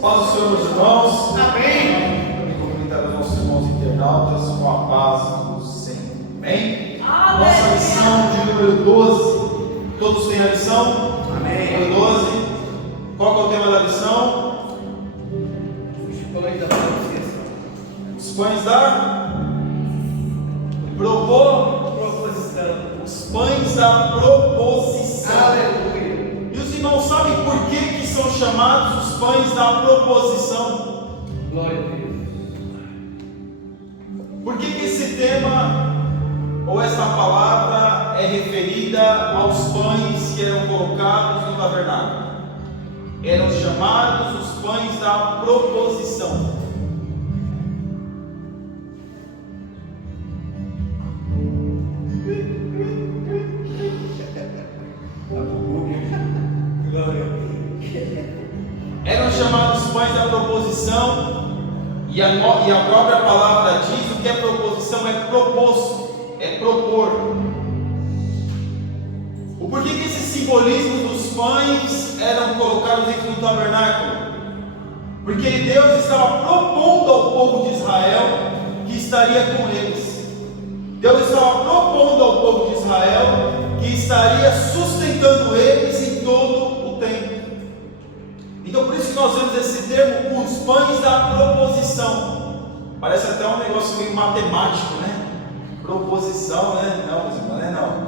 Paz do Senhor, meus irmãos. Amém. Vamos cumprimentar os nossos irmãos internautas com a paz do Senhor. Amém? Nossa lição de número 12. Todos têm a lição? Amém. Número 12. Qual que é o tema da lição? Os pães da proposição. Os pães da proposição. Os pães da proposição. Aleluia. E os irmãos sabem por que são chamados os pães da proposição? Glória a Deus. Por que esse tema ou essa palavra é referida aos pães que eram colocados no tabernáculo? Eram chamados os pães da proposição. Eram chamados pães da proposição, e a própria palavra diz o que é proposição, é proposto, é propor. O porquê que esse simbolismo dos pães eram colocados dentro do tabernáculo? Porque Deus estava propondo ao povo de Israel que estaria com eles. Deus estava propondo ao povo de Israel que estaria sustentando eles em todo o tempo. Então por isso que nós vemos esse termo, os pães da proposição. Parece até um negócio meio matemático, né? Proposição, né? Não, meus irmãos, não é não.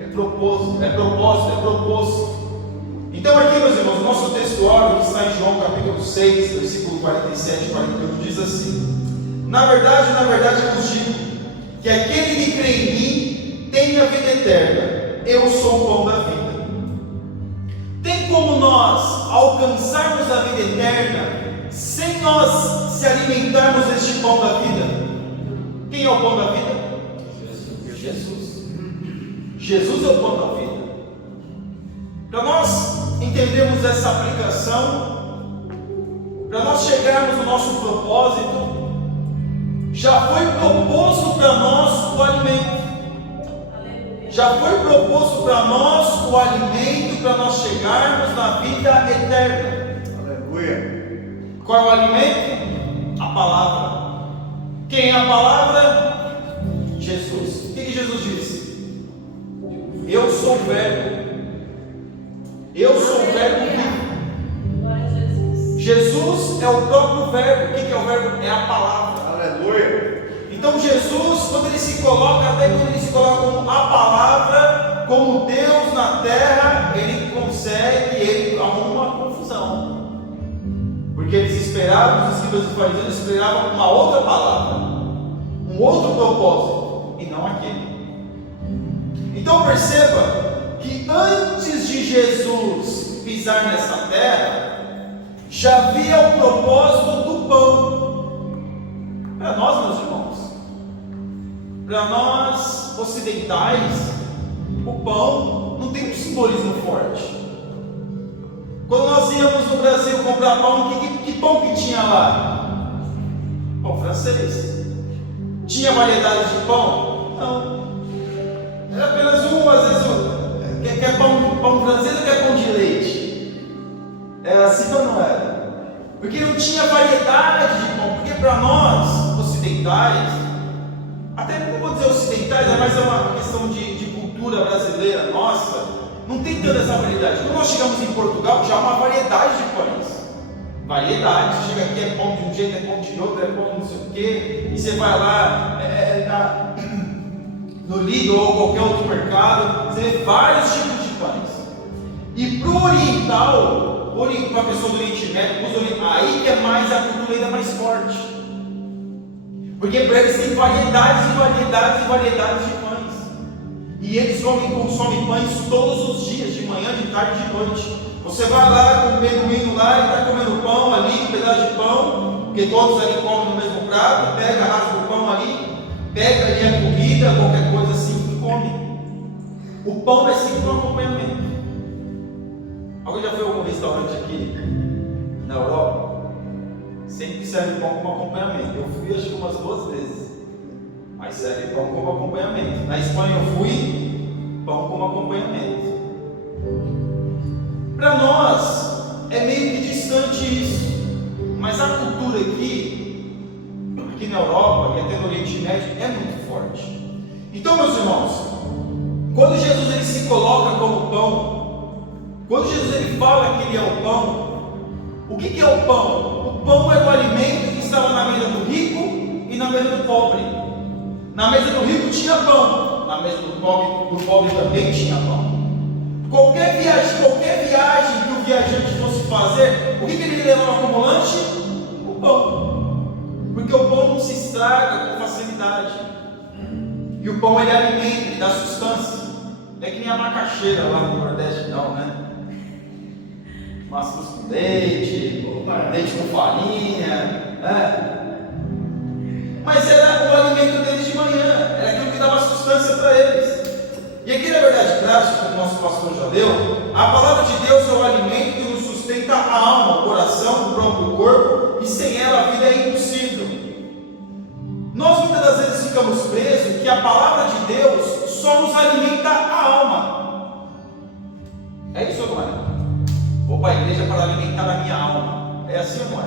É propósito, é proposto. Então aqui, meus irmãos, o nosso textuário que está em João capítulo 6, versículo 47 e 41, diz assim: Na verdade, eu vos digo que aquele que crê em mim tem a vida eterna. Eu sou o pão da vida. Tem como nós alcançarmos a vida eterna sem nós se alimentarmos deste pão da vida? Quem é o pão da vida? Jesus. Jesus é o pão da vida. Para nós entendermos essa aplicação, para nós chegarmos no nosso propósito, já foi proposto para nós o alimento. Já foi proposto para nós o alimento para nós chegarmos na vida eterna. Aleluia. Qual é o alimento? A palavra. Quem é a palavra? Jesus. O que Jesus disse? Eu sou o verbo. Eu sou o verbo vivo. Jesus é o próprio verbo. O que é o verbo? É a palavra. Aleluia. Então Jesus, quando ele se coloca, até quando ele se coloca como a palavra, como Deus na terra, ele consegue, ele arruma uma confusão. Porque eles esperavam, os escribas e fariseus esperavam uma outra palavra, um outro propósito, e não aquele. Então perceba que antes de Jesus pisar nessa terra, já havia o propósito do pão. Para nós, meus irmãos, para nós ocidentais, o pão não tem um simbolismo forte. Quando nós íamos no Brasil comprar pão, que pão que tinha lá? Pão francês. Tinha variedade de pão? Não. Era apenas um, às vezes, quer pão francês ou quer pão de leite? Era assim ou não era? Porque não tinha variedade de pão. Porque para nós, ocidentais, até não vou dizer ocidentais, mas é uma questão de cultura brasileira nossa, não tem tanta essa variedade. Quando nós chegamos em Portugal, já há uma variedade de pães. Variedade, você chega aqui, é pão de um jeito, é pão de outro, é pão não sei o quê, e você vai lá no Lidl ou qualquer outro mercado, você vê vários tipos de pães. E para o oriental, para a pessoa do Oriente Médio, aí que é mais a cultura ainda mais forte. Porque para eles tem variedades e variedades e variedades de pães. E eles consomem pães todos os dias, de manhã, de tarde, de noite. Você vai lá com o beduíno lá, ele está comendo pão ali, um pedaço de pão, porque todos ali comem no mesmo prato, pega, rasga o pão ali, pega ali a comida, qualquer coisa assim, e come. O pão é sempre um acompanhamento. Alguém já foi a algum restaurante aqui na Europa? Sempre serve pão como acompanhamento. Eu fui acho que umas 2 vezes, mas serve pão como acompanhamento. Na Espanha eu fui, pão como acompanhamento. Para nós é meio que distante isso. Mas a cultura aqui na Europa e até no Oriente Médio é muito forte. Então, meus irmãos, quando Jesus ele se coloca como pão, quando Jesus ele fala que ele é o pão, o que é o pão? O pão era o alimento que estava na mesa do rico e na mesa do pobre. Na mesa do rico tinha pão, na mesa do pobre também tinha pão. Qualquer viagem que o viajante fosse fazer, o que ele levava como lanche? O pão. Porque o pão não se estraga com facilidade. E o pão ele alimenta, ele dá sustância. Não é que nem a macaxeira lá no Nordeste, não, né? Massas com leite, leite com farinha, né? Mas era o alimento deles de manhã, era aquilo que dava sustância para eles. E aqui na verdade prática, como o nosso pastor já deu, a palavra de Deus é o alimento que nos sustenta a alma, o coração, o próprio corpo, e sem ela a vida é impossível. Nós muitas das vezes ficamos presos que a palavra de Deus só nos alimenta a alma. É isso ou não é? Vou para a igreja para alimentar a minha alma. É assim ou não é?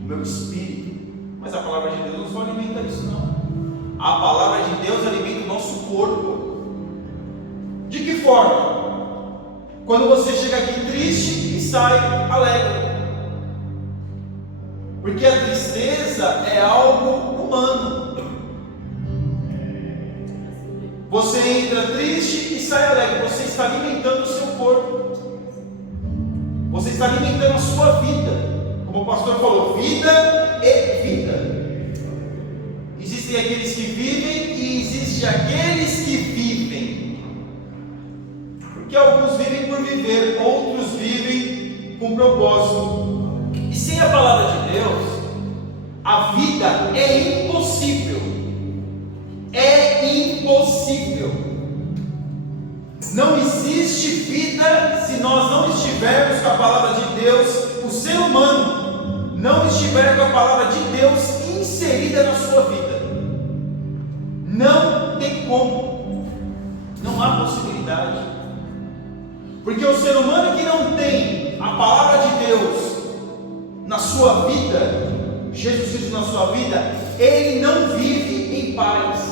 O meu espírito. Mas a palavra de Deus não só alimenta isso não. A palavra de Deus alimenta o nosso corpo. De que forma? Quando você chega aqui triste e sai alegre. Porque a tristeza é algo humano. Você entra triste e sai alegre. Você está alimentando o seu corpo. Você está alimentando a sua vida. Como o pastor falou, vida e vida. Existem aqueles que vivem e existem aqueles que vivem. Porque alguns vivem por viver, outros vivem com propósito. E sem a palavra de Deus, a vida é impossível. É impossível. Não existe vida se nós não estivermos com a palavra de Deus. O ser humano não estiver com a palavra de Deus inserida na sua vida. Não tem como. Não há possibilidade. Porque o ser humano que não tem a palavra de Deus na sua vida, Jesus Cristo na sua vida, ele não vive em paz.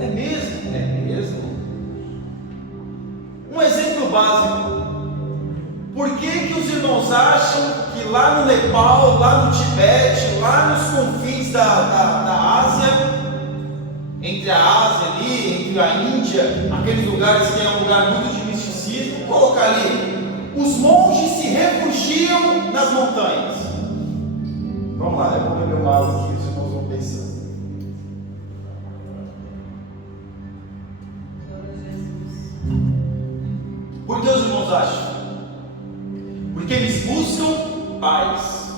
É mesmo? É mesmo. Um exemplo básico. Por que os irmãos acham que lá no Nepal, lá no Tibete, lá nos confins da Ásia, entre a Ásia ali, entre a Índia, aqueles lugares que é um lugar muito de misticismo, colocar ali, os monges se refugiam nas montanhas. Vamos lá, eu vou beber uma água aqui, os irmãos vão pensando. Por que os irmãos acham? Porque eles buscam paz.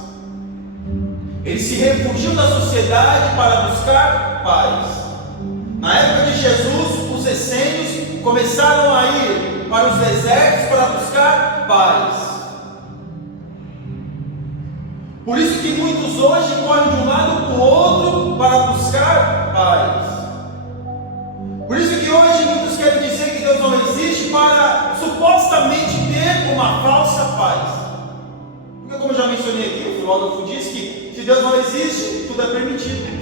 Eles se refugiam da sociedade para buscar paz. Na época de Jesus, os essênios começaram a ir para os desertos para buscar paz. Por isso que muitos hoje correm de um lado para o outro para buscar paz. Por isso que hoje muitos querem dizer que Deus não existe para supostamente ter uma falsa paz. Porque como eu já mencionei aqui, o filósofo diz que se Deus não existe, tudo é permitido.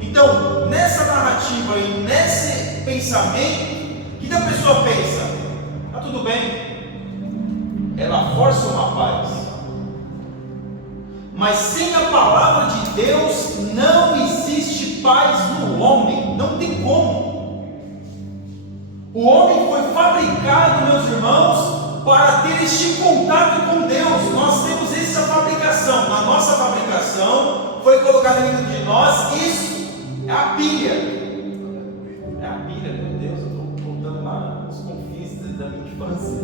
Então, nessa narrativa e nesse pensamento, o que a pessoa pensa? Está tudo bem. Ela força uma paz. Mas sem a palavra de Deus não existe paz no homem. Não tem como. O homem foi fabricado, meus irmãos, para ter este contato com Deus. Nós temos essa fabricação. Na nossa fabricação foi colocado dentro de nós isso. É a pilha. É a pilha, meu Deus, eu estou voltando lá nos confins da minha infância.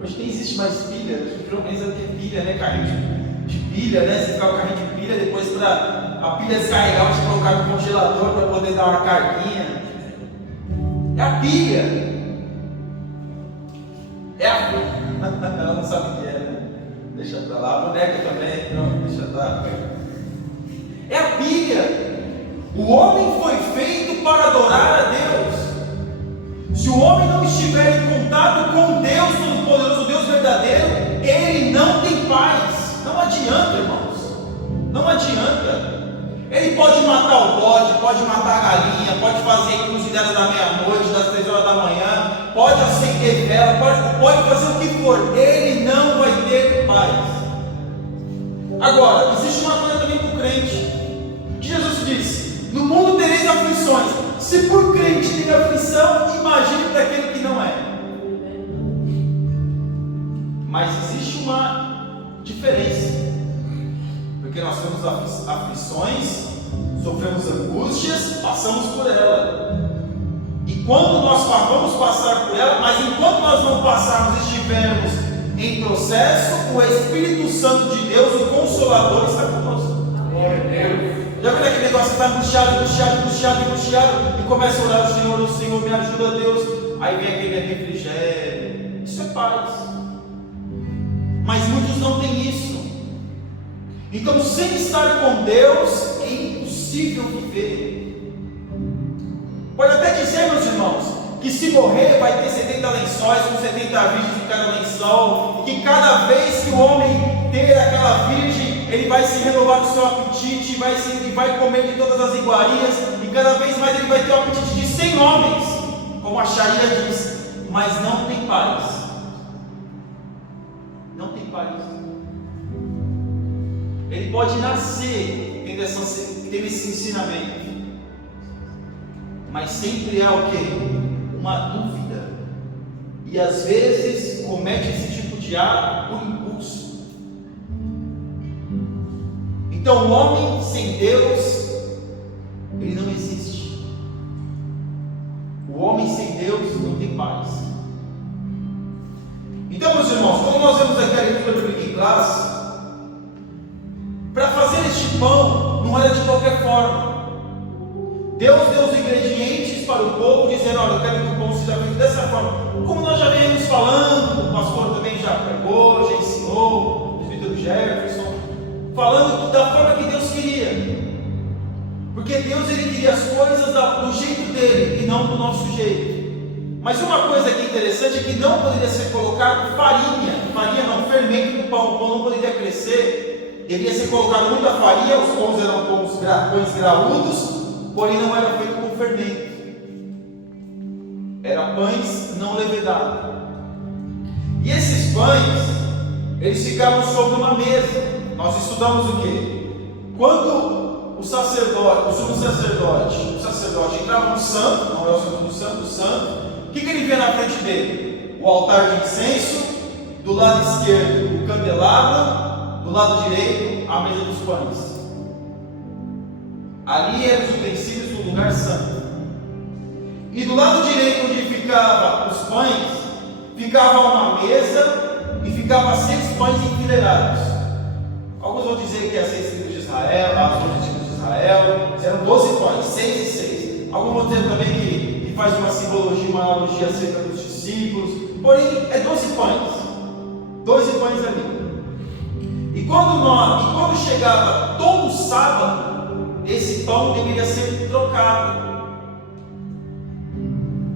Hoje nem existe mais pilha. Os jovens vão ter pilha, né? Carrinho de pilha, né? Você ficar com o carrinho de pilha, depois para a pilha descarregar, você colocar no congelador para poder dar uma carguinha. É a pilha. É a pilha. Ela não sabe o que é, né? Deixa pra lá. A boneca também, não, deixa pra lá. É a pilha. O homem foi feito para adorar a Deus. Se o homem não estiver em contato com Deus Todo-Poderoso, Deus verdadeiro, ele não tem paz. Não adianta, irmãos. Não adianta. Ele pode matar o bode, pode matar a galinha, pode fazer encruzilhada da meia-noite, das 3 horas da manhã, pode acender vela, pode fazer o que for. Ele não vai ter paz. Agora, existe uma coisa também para o crente. Jesus disse: no mundo tereis aflições. Se por crente tem aflição, imagine para aquele que não é. Mas existe uma diferença, porque nós temos aflições, sofremos angústias, passamos por ela. E quando nós vamos passar por ela, mas enquanto nós não passarmos e estivermos em processo, o Espírito Santo de Deus, o Consolador, está conosco. Glória a Deus. Já viu aquele negócio que está angustiado, e começa a orar: o Senhor me ajuda, Deus. Aí vem aquele refrigério. Isso é paz. Mas muitos não têm isso. Então, sem estar com Deus, é impossível viver. Pode até dizer, meus irmãos, que se morrer vai ter 70 lençóis com 70 virgens em cada lençol, e que cada vez que o homem ter aquela virgem, ele vai se renovar o seu apetite, e vai comer de todas as iguarias, e cada vez mais ele vai ter o apetite de 100 homens, como a Sharia diz, mas não tem paz. Não tem paz. Ele pode nascer tendo esse ensinamento, mas sempre há o quê? Uma dúvida, e às vezes comete esse tipo de ato por impulso. Então o homem sem Deus, ele não existe. O homem sem Deus não tem paz. Então, meus irmãos, quando nós vemos aqui a leitura bíblica em classe, para fazer este pão não era de qualquer forma. Deus deu os ingredientes para o povo, dizendo: olha, eu quero que o pão seja feito dessa forma. Como nós já viemos falando, o pastor também já pregou, já ensinou, o presbítero Jefferson, falando da forma que Deus queria. Porque Deus, ele queria as coisas do jeito dele e não do nosso jeito. Mas uma coisa que é interessante é que não poderia ser colocado farinha não, fermento do pão. O pão não poderia crescer, devia ser colocado muita farinha. Os pães eram pães graúdos, porém não era feito com fermento, eram pães não levedados. E esses pães, eles ficavam sobre uma mesa. Nós estudamos o quê? Quando o sumo sacerdote entrava no santo, não é o santo do santo, o santo, o que ele via na frente dele? O altar de incenso, do lado esquerdo o candelabro, do lado direito a mesa dos pães. Ali eram os utensílios do lugar santo. E do lado direito, onde ficavam os pães, ficava uma mesa e ficava 6 pães enfileirados. Alguns vão dizer que é 6 tribos de Israel, as 12 tribos de Israel, eram 12 pães, 6 e 6. Alguns vão dizer também que faz uma simbologia, uma analogia acerca dos discípulos, porém é 12 pães ali. E quando chegava todo sábado, esse pão deveria ser trocado.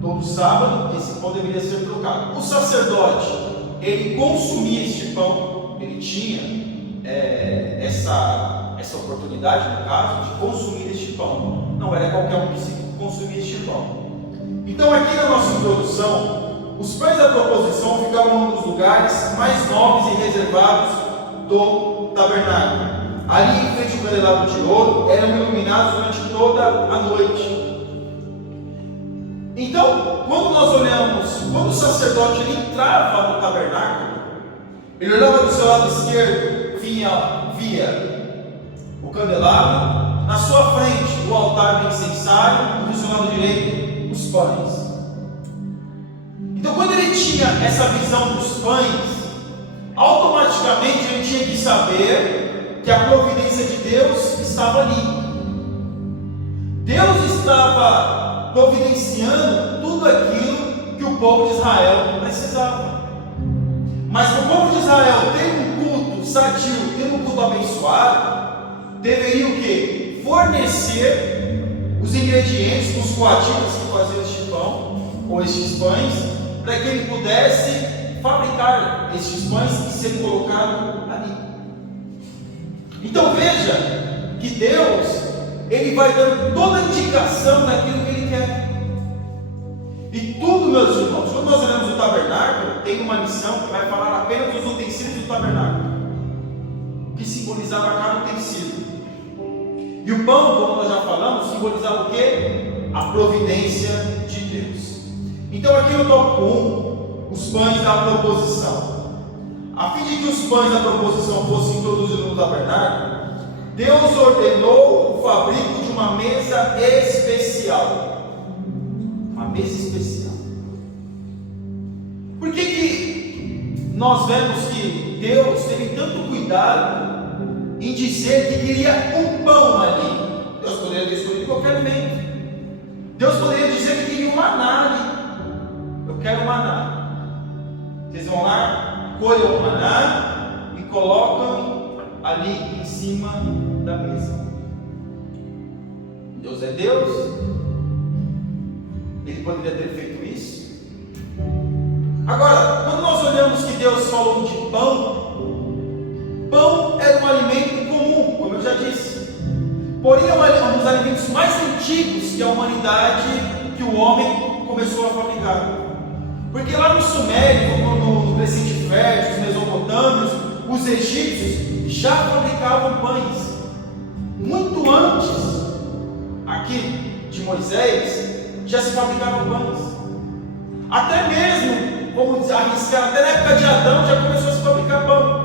Todo sábado esse pão deveria ser trocado. O sacerdote, ele consumia este pão, ele tinha essa oportunidade, no caso, de consumir este pão. Não era qualquer um que consumia este pão. Então, aqui na nossa introdução, os pães da proposição ficavam num dos lugares mais nobres e reservados do tabernáculo. Ali, em frente ao candelabro de ouro, eram iluminados durante toda a noite. Então, quando nós olhamos, quando o sacerdote ele entrava no tabernáculo, ele olhava do seu lado esquerdo, via o candelabro, na sua frente o altar do incensário, e do seu lado direito os pães. Então, quando ele tinha essa visão dos pães, automaticamente ele tinha que saber que a providência de Deus estava ali. Deus estava providenciando tudo aquilo que o povo de Israel precisava. Mas para o povo de Israel ter um culto sadio, ter um culto abençoado, deveria o quê? Fornecer os ingredientes, os coativos que faziam este pão, ou estes pães, para que ele pudesse fabricar estes pães e ser colocado ali. Então veja que Deus, Ele vai dando toda a indicação daquilo que Ele quer. E tudo, meus irmãos, quando nós olhamos o tabernáculo, tem uma missão que vai falar apenas dos utensílios do tabernáculo, que simbolizava cada utensílio. E o pão, como nós já falamos, simbolizava o quê? A providência de Deus. Então aqui no tópico 1, os pães da proposição. A fim de que os pães da proposição fossem introduzidos no tabernáculo, Deus ordenou o fabrico de uma mesa especial. Uma mesa especial. Por que nós vemos que Deus teve tanto cuidado em dizer que queria um pão ali? Deus poderia ter escolhido qualquer alimento. Deus poderia dizer que queria um maná ali. Eu quero um maná. Vocês vão lá, colham o maná e colocam ali em cima da mesa. Deus é Deus. Ele poderia ter feito isso. Agora, quando nós olhamos que Deus falou de pão, pão era um alimento comum, como eu já disse. Porém, é um dos alimentos mais antigos que a humanidade, que o homem começou a fabricar. Porque lá no Sumério, no Crescente Fértil, os mesopotâmios, os egípcios já fabricavam pães. Muito antes aqui de Moisés, já se fabricavam pães. Até mesmo, vamos arriscar, até na época de Adão já começou a se fabricar pão.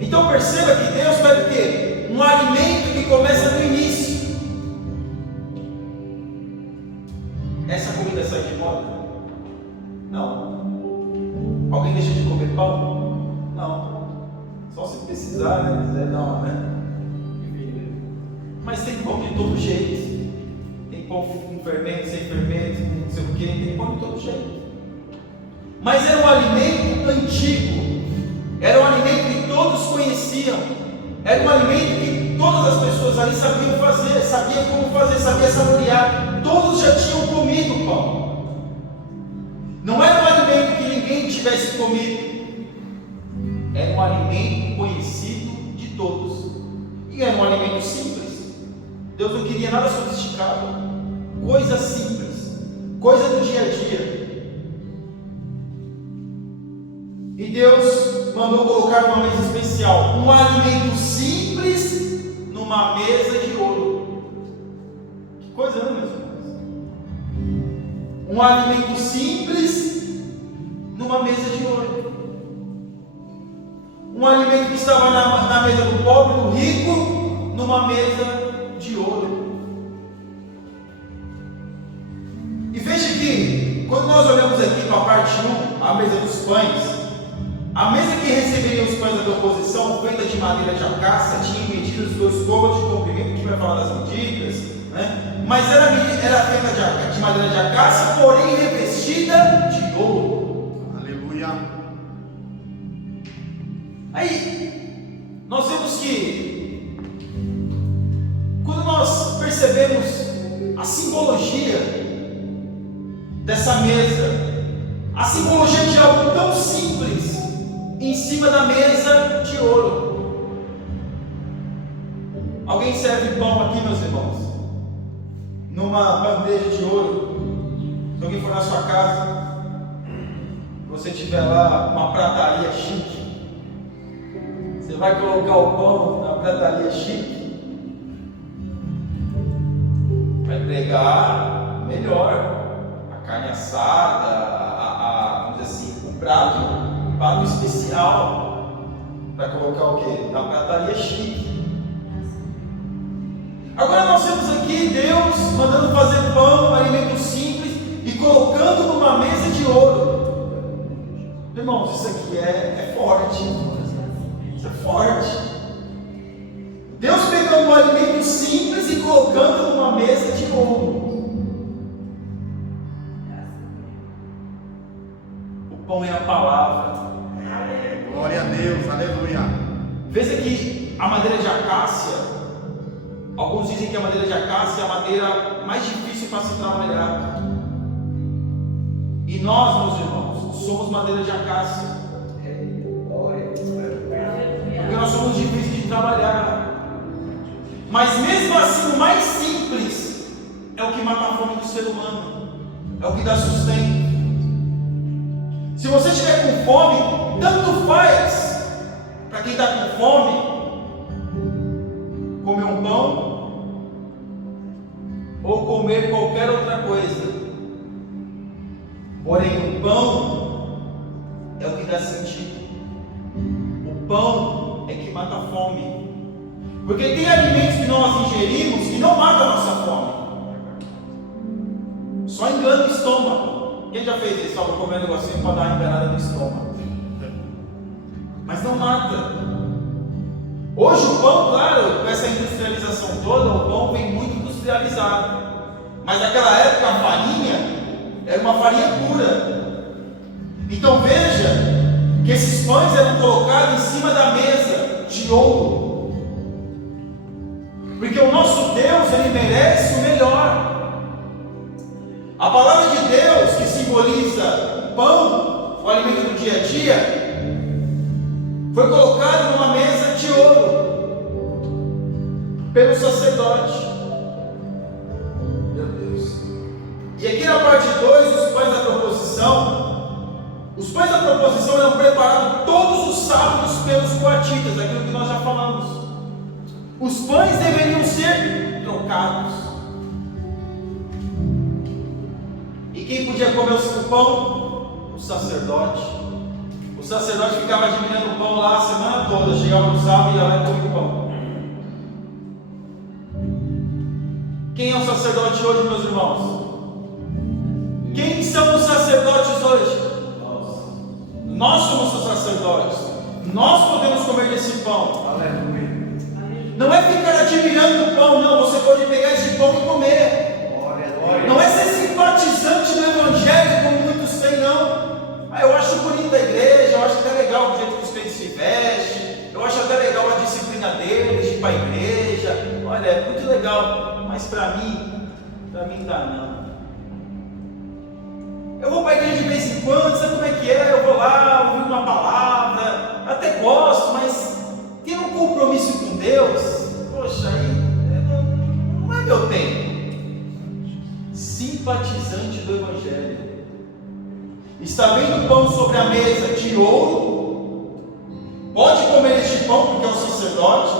Então perceba que Deus pede o quê? Um alimento que começa no início. Essa comida sai de moda? Não. Alguém deixa de comer pão? Não. Só se precisar, né? Dizer não, né? Mas tem pão de todo jeito. Tem pão com fermento, sem fermento, não sei o que, tem pão de todo jeito. Mas era um alimento antigo, era um alimento que todos conheciam, era um alimento que todas as pessoas ali sabiam fazer, sabiam como fazer, sabiam saborear. Todos já tinham comido pão. Não era um alimento que ninguém tivesse comido, era um alimento conhecido de todos, e era um alimento simples. Deus não queria nada sofisticado, coisa simples, coisa do dia a dia. E Deus mandou colocar uma mesa especial, um alimento simples numa mesa de ouro. Que coisa, não é, meus irmãos? Um alimento simples numa mesa de ouro. Um alimento que estava na mesa do pobre, do rico, numa mesa de ouro. E veja que, quando nós olhamos aqui para a parte 1, a mesa dos pães, a mesa que receberia os pães da proposição, feita de madeira de acácia, tinha medidas 2 côvados de comprimento, que vai falar das medidas, né? Mas era feita de madeira de acácia, porém revestida de ouro. Aleluia. Aí, nós vemos que, quando nós percebemos a simbologia dessa mesa, a simbologia de algo tão simples, em cima da mesa de ouro. Alguém serve pão aqui, meus irmãos, numa bandeja de ouro? Se alguém for na sua casa, você tiver lá uma prataria chique, você vai colocar o pão na prataria chique, vai pregar melhor a carne assada, vamos dizer assim, um prato especial, para colocar o que? Na prataria chique. Agora nós temos aqui Deus mandando fazer pão, um alimento simples, e colocando numa mesa de ouro. Irmãos, isso aqui é forte. Isso é forte. Deus pegando um alimento simples e colocando numa mesa de ouro. O pão é a palavra. Glória a Deus, aleluia. Veja que a madeira de acácia, alguns dizem que a madeira de acácia é a madeira mais difícil para se trabalhar. E nós, meus irmãos, somos madeira de acácia. Porque nós somos difíceis de trabalhar. Mas mesmo assim, o mais simples é o que mata a fome do ser humano, é o que dá sustento. Se você estiver com fome, tanto faz para quem está com fome comer um pão ou comer qualquer outra coisa. Porém, o pão é o que dá sentido. O pão é que mata a fome. Porque tem alimentos que nós ingerimos que não matam a nossa fome, só engana o estômago. Quem já fez isso? Só vou comer um negocinho para dar uma enganada no estômago. Mas não mata. Hoje o pão, claro, com essa industrialização toda, o pão vem muito industrializado. Mas naquela época a farinha era uma farinha pura. Então veja que esses pães eram colocados em cima da mesa de ouro. Porque o nosso Deus, Ele merece o melhor. A palavra de Deus, que simboliza o pão, o alimento do dia a dia, foi colocado numa mesa de ouro pelo sacerdote. Meu Deus. E aqui na parte 2, os pães da proposição eram preparados todos os sábados pelos coatitas, aquilo que nós já falamos. Os pães deveriam ser trocados. E quem podia comer o pão? O sacerdote. O sacerdote ficava admirando o pão lá a semana toda, chegava no sábado e ia lá e comia o pão. Quem é o sacerdote hoje, meus irmãos? Quem são os sacerdotes hoje? Nós somos os sacerdotes. Nós podemos comer desse pão. Aleluia. Não é ficar admirando o pão, não. Você pode pegar esse pão e comer. Não é ser simpatizante do Evangelho, como muitos têm, não. Eu acho bonita a igreja, eu acho até legal o jeito que os crentes se vestem, eu acho até legal a disciplina deles, de ir para a igreja. Olha, é muito legal, mas para mim dá não. Eu vou para a igreja de vez em quando, sabe como é que é? Eu vou lá, ouvir uma palavra, até gosto, mas ter um compromisso com Deus, poxa, aí não é meu tempo. Simpatizante do Evangelho. Está vendo o pão sobre a mesa de ouro? Pode comer este pão porque é o sacerdote.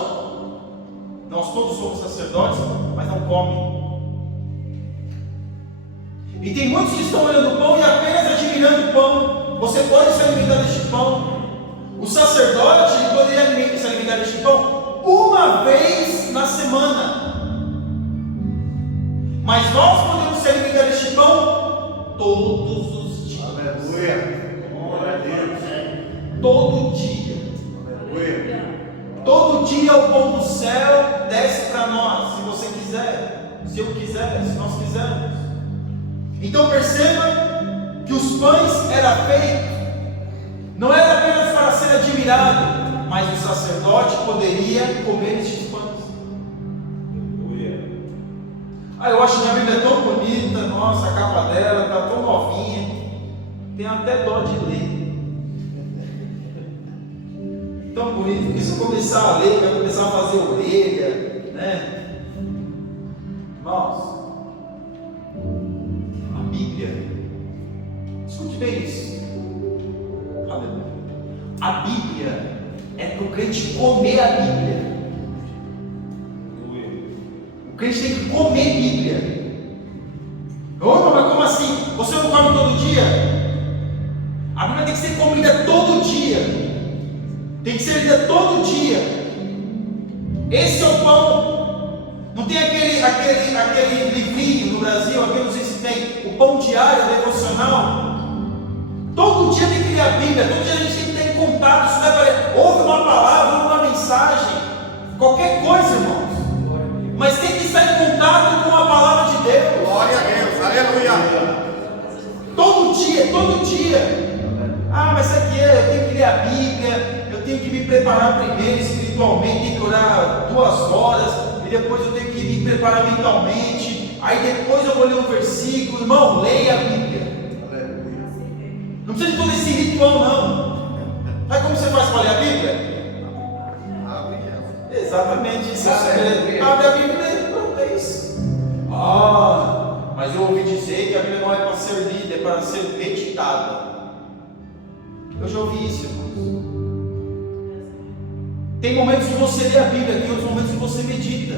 Nós todos somos sacerdotes, mas não comem. E tem muitos que estão olhando o pão e apenas admirando o pão. Você pode se alimentar deste pão. O sacerdote ele poderia se alimentar deste pão uma vez na semana. Mas nós podemos se alimentar deste pão todos os dias. Aleluia. Glória a Deus. Todo dia. Aleluia. Todo dia o pão do céu desce para nós, se você quiser, se eu quiser, se nós quisermos. Então perceba que os pães eram feitos, não era apenas para ser admirado, mas o sacerdote poderia comer estes pães. Eu acho que a Bíblia é tão bonita, nossa, a capa dela está tão novinha, tem até dó de ler. Tão bonito que se eu começar a ler, vai começar a fazer orelha, né? Irmãos, a Bíblia, escute bem isso. Aleluia. A Bíblia é para o crente comer a Bíblia. O crente tem que comer Bíblia. Ô, mas como assim? Você não come todo dia? A Bíblia tem que ser comida todo dia. Tem que ser lida todo dia. Esse é o pão. Não tem aquele livrinho no Brasil, aqui não sei se tem, o pão diário, devocional. Todo dia tem que ler a Bíblia, todo dia a gente tem que ter em contato. Isso deve, ouve uma palavra, ouve uma mensagem, qualquer coisa, irmãos. Mas tem que estar em contato com a palavra de Deus. Glória a Deus, aleluia. Todo dia. Mas isso aqui eu tenho que ler a Bíblia, eu tenho que me preparar primeiro espiritualmente, tenho que orar 2 horas, e depois eu tenho que me preparar mentalmente, aí depois eu vou ler um versículo. Irmão, leia a Bíblia. Aleluia. Não precisa de todo esse ritual, não. Sabe como você faz para ler a Bíblia? Exatamente, isso é o segredo. Abre a Bíblia e pronto, é isso. Mas eu ouvi dizer que a Bíblia não é para ser lida, é para ser meditada. Eu já ouvi isso, irmãos. Tem momentos que você lê a Bíblia, tem outros momentos que você medita.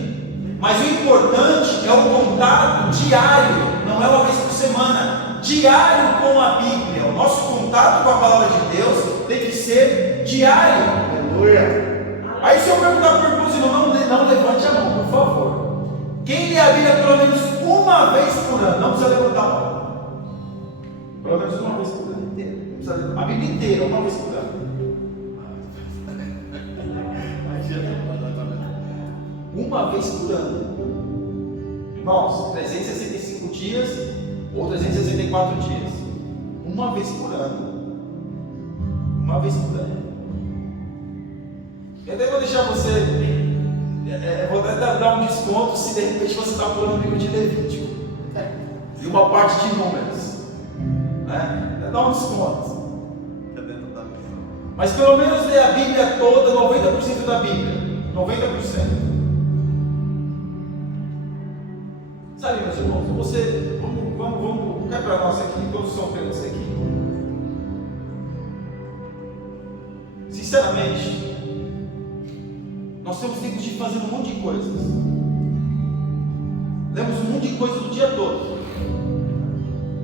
Mas o importante é o contato diário, não é uma vez por semana, diário com a Bíblia. O nosso contato com a palavra de Deus tem que ser diário. Aleluia. Aí se eu perguntar para o irmão, não levante a mão, por favor. Quem lê a Bíblia pelo menos uma vez por ano? Não precisa levantar a mão. Pelo menos uma vez por ano inteiro. A Bíblia inteira, uma vez por ano. Uma vez por ano. Irmãos, 365 dias ou 364 dias. Uma vez por ano. Uma vez por ano. Eu até vou deixar você. Vou até dar um desconto se de repente você está pulando o livro de Levítico. E uma parte de Números. Dá um desconto. Mas pelo menos ler a Bíblia toda, 90% da Bíblia. 90%. Sabe, meus irmãos, vamos cá para nós aqui, todos são felizes aqui. Sinceramente, nós temos tempo de fazer um monte de coisas. Lemos um monte de coisas o dia todo.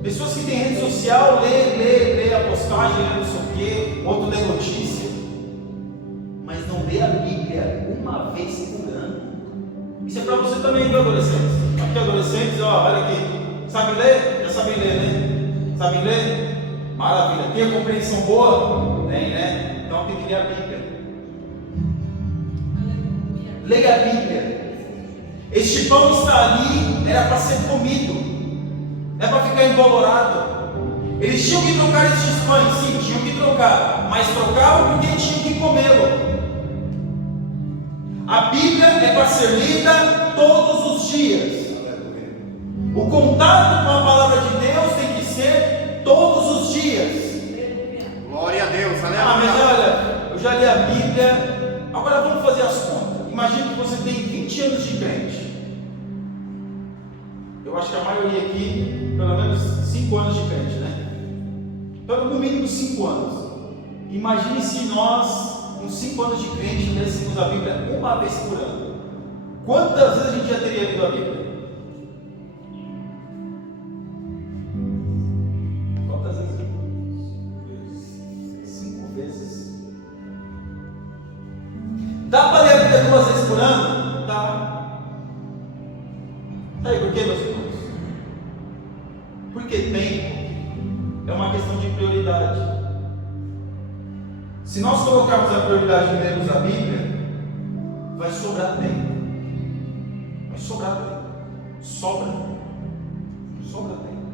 Pessoas que têm rede social, lê a postagem, lê não sei o quê, outro lê notícia, mas não lê a Bíblia uma vez por ano. Isso é para você também, viu, adolescentes? Aqui, adolescentes, olha aqui. Sabe ler? Já sabem ler, né? Sabem ler? Maravilha. Tem a compreensão boa? Tem, né? Então tem que ler a Bíblia. Leia a Bíblia. Este pão está ali, era para ser comido, não é para ficar embolorado. Eles tinham que trocar estes pães, sim, tinham que trocar, mas trocavam porque tinham que comê-lo. A Bíblia é para ser lida todos os dias. O contato com a palavra de Deus tem que ser todos os dias. Glória a Deus, aleluia. Mas olha, eu já li a Bíblia. Agora vamos fazer as contas. Imagina que você tem 20 anos de crente. Eu acho que a maioria aqui, pelo menos 5 anos de crente, né? No mínimo 5 anos. Imagine se nós, com 5 anos de crente, lêssemos a Bíblia uma vez por ano. Quantas vezes a gente já teria lido a Bíblia? Quantas vezes? 5 vezes. Dá para ler a Bíblia 2 vezes por ano? Dá. Sabe por quê, meus irmãos? Porque tempo é uma questão de prioridade. Se nós colocarmos a prioridade em lermos a Bíblia, vai sobrar tempo. Vai sobrar tempo. Sobra tempo.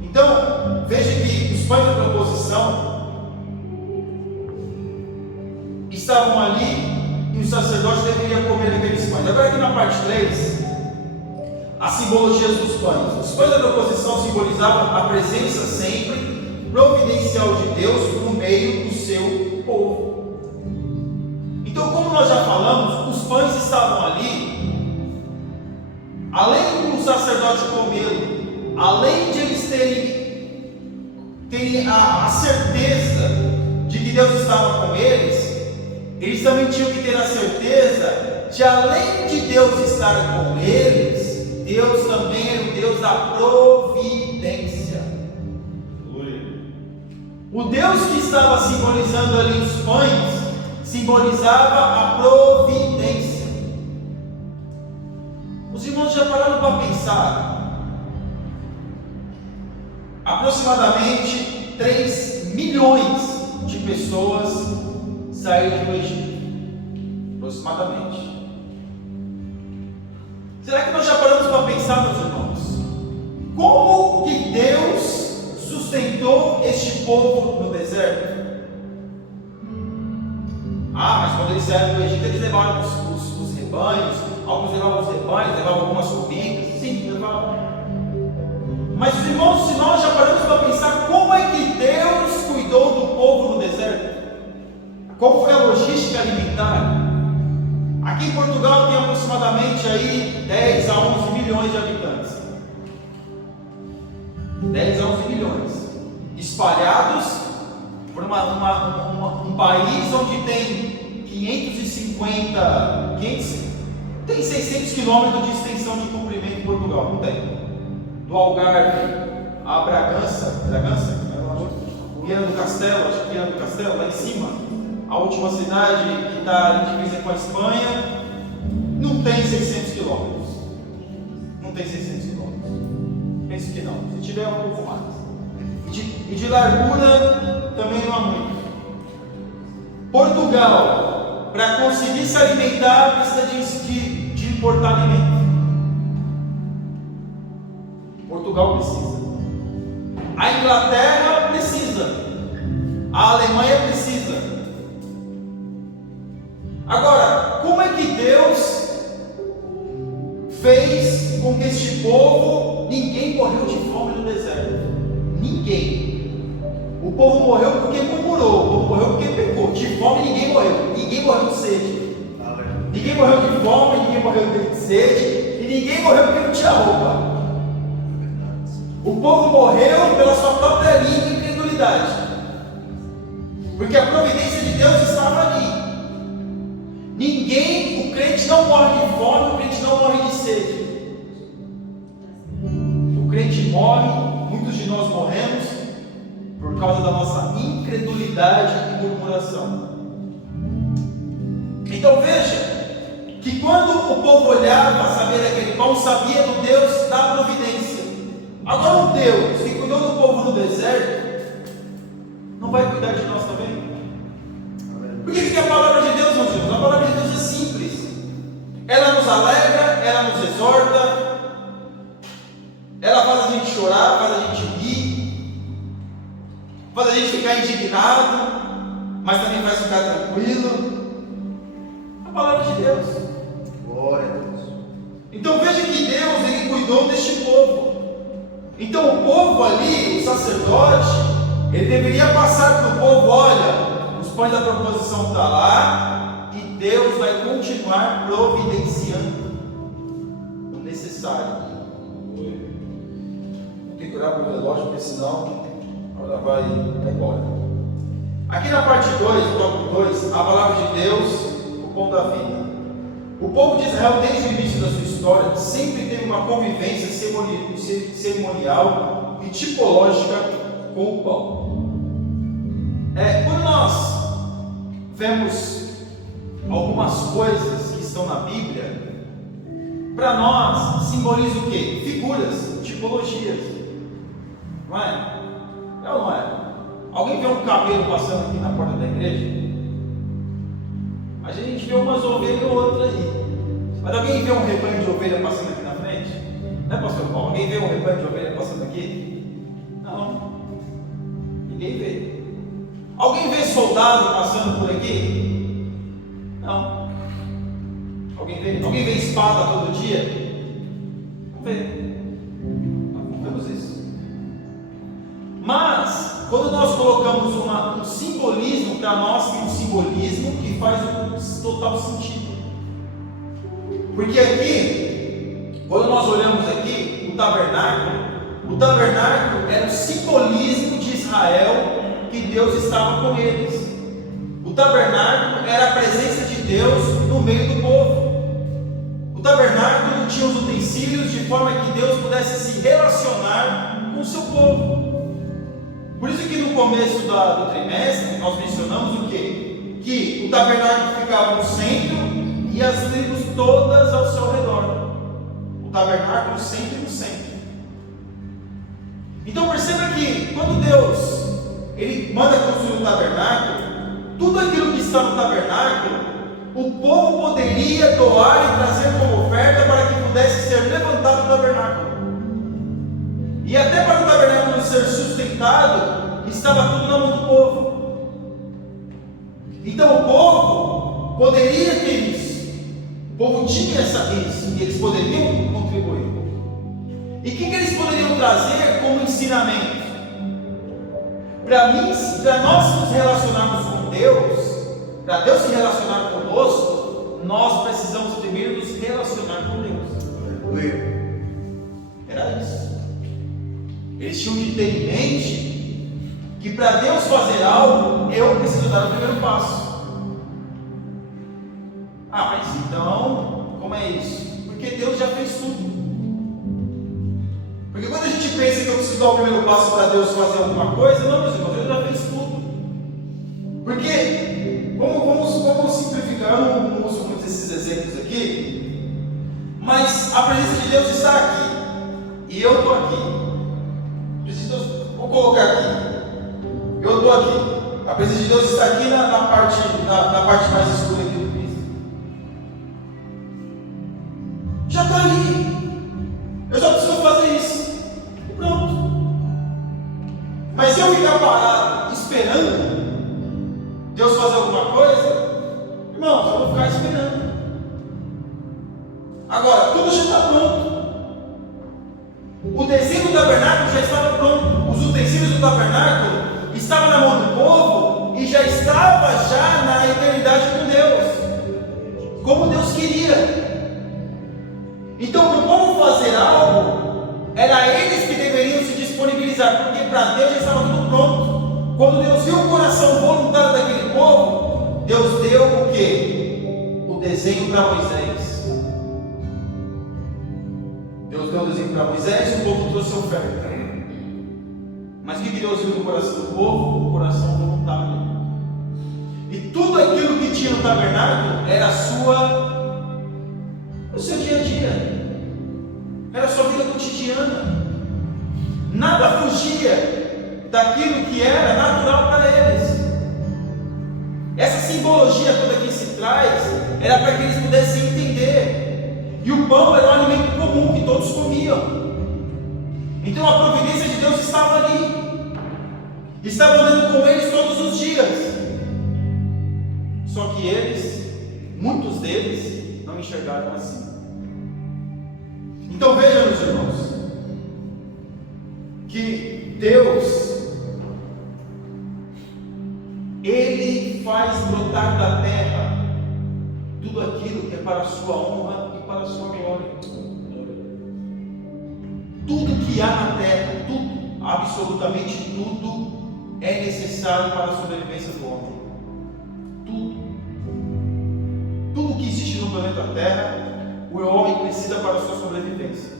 Então, veja que os pães da proposição estavam ali e o sacerdote deveria comer aqueles pães. Agora aqui na parte 3, as simbologias dos pães. Os pães da proposição simbolizavam a presença sempre providencial de Deus no meio do seu povo. Então, como nós já falamos, os pães estavam ali, além do sacerdote comê-lo, além de eles terem a certeza de que Deus estava com eles também tinham que ter a certeza de, além de Deus estar com eles, Deus também era o Deus da providência. O Deus que estava simbolizando ali os pães, simbolizava a providência. Os irmãos já pararam para pensar? Aproximadamente 3 milhões de pessoas saíram do Egito. Aproximadamente. Será que nós já paramos para pensar, meus irmãos? Como que Deus sustentou este povo no deserto? Mas quando eles saíram do Egito, eles levaram os rebanhos. Alguns levavam os rebanhos, levavam algumas formigas. Sim, levavam. Mas, irmãos, se nós já paramos para pensar como é Qual foi a logística alimentar? Aqui em Portugal tem aproximadamente aí 10 a 11 milhões de habitantes. 10 a 11 milhões. Espalhados por um país onde tem 550, tem 600 quilômetros de extensão de comprimento em Portugal, não tem. Do Algarve a Bragança, Viana do Castelo, acho que Viana do Castelo, lá em cima, a última cidade que está em divisa com a Espanha, não tem 600 quilômetros. Não tem 600 quilômetros. Penso que não. Se tiver, um pouco mais. E de largura também não há muito. Portugal, para conseguir se alimentar, precisa de importar alimento. Portugal precisa. A Inglaterra precisa. A Alemanha precisa. Agora, como é que Deus fez com que este povo, ninguém morreu de fome no deserto? Ninguém. O povo morreu porque murmurou, o povo morreu porque pecou. De fome ninguém morreu. Ninguém morreu de sede. Ninguém morreu de fome, ninguém morreu de sede, e ninguém morreu porque não tinha roupa. O povo morreu pela sua própria língua e incredulidade, porque a providência de Deus estava ali. O crente não morre de fome, o crente não morre de sede. O crente morre, muitos de nós morremos, por causa da nossa incredulidade e murmuração. Então veja, que quando o povo olhava para saber daquele pão, sabia do Deus da providência. Agora o Deus que cuidou do povo no deserto, não vai cuidar de nós também? Por que a palavra de Deus, meus irmãos? A palavra de Deus é simples. Ela nos alegra, ela nos exorta, ela faz a gente chorar, faz a gente rir, faz a gente ficar indignado, mas também faz ficar tranquilo. A palavra de Deus. Glória a Deus. Então veja que Deus, Ele cuidou deste povo. Então o povo ali, o sacerdote, ele deveria passar para o povo: olha, os pães da proposição estão lá, e Deus vai continuar providenciando o necessário. Tem que olhar para o relógio, porque senão ela vai embora. Aqui na parte 2, tópico 2, a palavra de Deus, o pão da vida. O povo de Israel, desde o início da sua história, sempre teve uma convivência cerimonial e tipológica com o pão. Quando nós vemos algumas coisas que estão na Bíblia, para nós simboliza o quê? Figuras, tipologias. Não é? É ou não é? Alguém vê um camelo passando aqui na porta da igreja? A gente vê umas ovelhas ou outras aí. Mas alguém vê um rebanho de ovelha passando aqui na frente? Não é, pastor Paulo? Alguém vê um rebanho de ovelha passando aqui? Não. Ninguém vê. Alguém vê soldado passando por aqui? Não. Alguém vê? Alguém vê espada todo dia? Não vê. Não vemos isso. Mas, quando nós colocamos um simbolismo, para nós tem um simbolismo que faz um total sentido. Porque aqui, quando nós olhamos aqui, o tabernáculo era o simbolismo de Israel, que Deus estava com eles. O tabernáculo era a presença de Deus no meio do povo. O tabernáculo tinha os utensílios de forma que Deus pudesse se relacionar com o seu povo. Por isso que no começo do trimestre nós mencionamos o quê? Que o tabernáculo ficava no centro e as tribos todas ao seu redor. O tabernáculo sempre no centro. Então perceba que quando Deus Ele manda construir um tabernáculo, tudo aquilo que está no tabernáculo, o povo poderia doar e trazer como oferta para que pudesse ser levantado o tabernáculo. E até para o tabernáculo ser sustentado, estava tudo na mão do povo. Então o povo poderia ter isso. O povo tinha isso, e eles poderiam contribuir. E o que eles poderiam trazer como ensinamento? Para nós nos relacionarmos com Deus, Para Deus se relacionar conosco, nós precisamos primeiro nos relacionar com Deus. Aleluia. Era isso. Eles tinham que ter em mente que para Deus fazer algo, eu preciso dar o primeiro passo. Ah, mas então, como é isso? Porque Deus já fez tudo. Porque quando a gente pensa que eu preciso dar o primeiro passo para Deus fazer alguma coisa, não, meus irmãos, Deus já fez tudo. Porque, vamos simplificar, eu não uso muito esses exemplos aqui, mas a presença de Deus está aqui, e eu estou aqui. Vou colocar aqui, eu estou aqui, a presença de Deus está aqui na parte mais escura aqui do Cristo. Já está ali, eu só preciso fazer isso, e pronto. Mas se eu ficar parado, esperando Deus fazer alguma coisa, irmãos, eu vou ficar esperando. Agora, tudo já está pronto. O desenho do tabernáculo já estava pronto. Os utensílios do tabernáculo estavam na mão do povo e já estava já na eternidade com Deus, como Deus queria. Então, para o povo fazer algo, era eles que deveriam se disponibilizar, porque para Deus já estava tudo pronto. Quando Deus viu o coração voluntário daquele povo, Deus deu o quê? O desenho para Moisés. Deus deu o desenho para Moisés e o povo trouxe a oferta. Mas o que Deus viu no coração do povo? O coração voluntário. E tudo aquilo que tinha no tabernáculo era o seu dia a dia, era a sua vida cotidiana. Nada fugia daquilo que era natural para eles. Essa simbologia toda que se traz era para que eles pudessem entender. E o pão era um alimento comum que todos comiam. Então a providência de Deus estava ali, estava andando com eles todos os dias. Só que eles, muitos deles, não enxergaram assim. Então vejam, meus irmãos, que Deus, Ele faz brotar da terra tudo aquilo que é para a sua honra e para a sua glória. Tudo que há na terra, tudo, absolutamente tudo, é necessário para a sobrevivência do homem. Tudo que existe no planeta Terra, o homem precisa para a sua sobrevivência.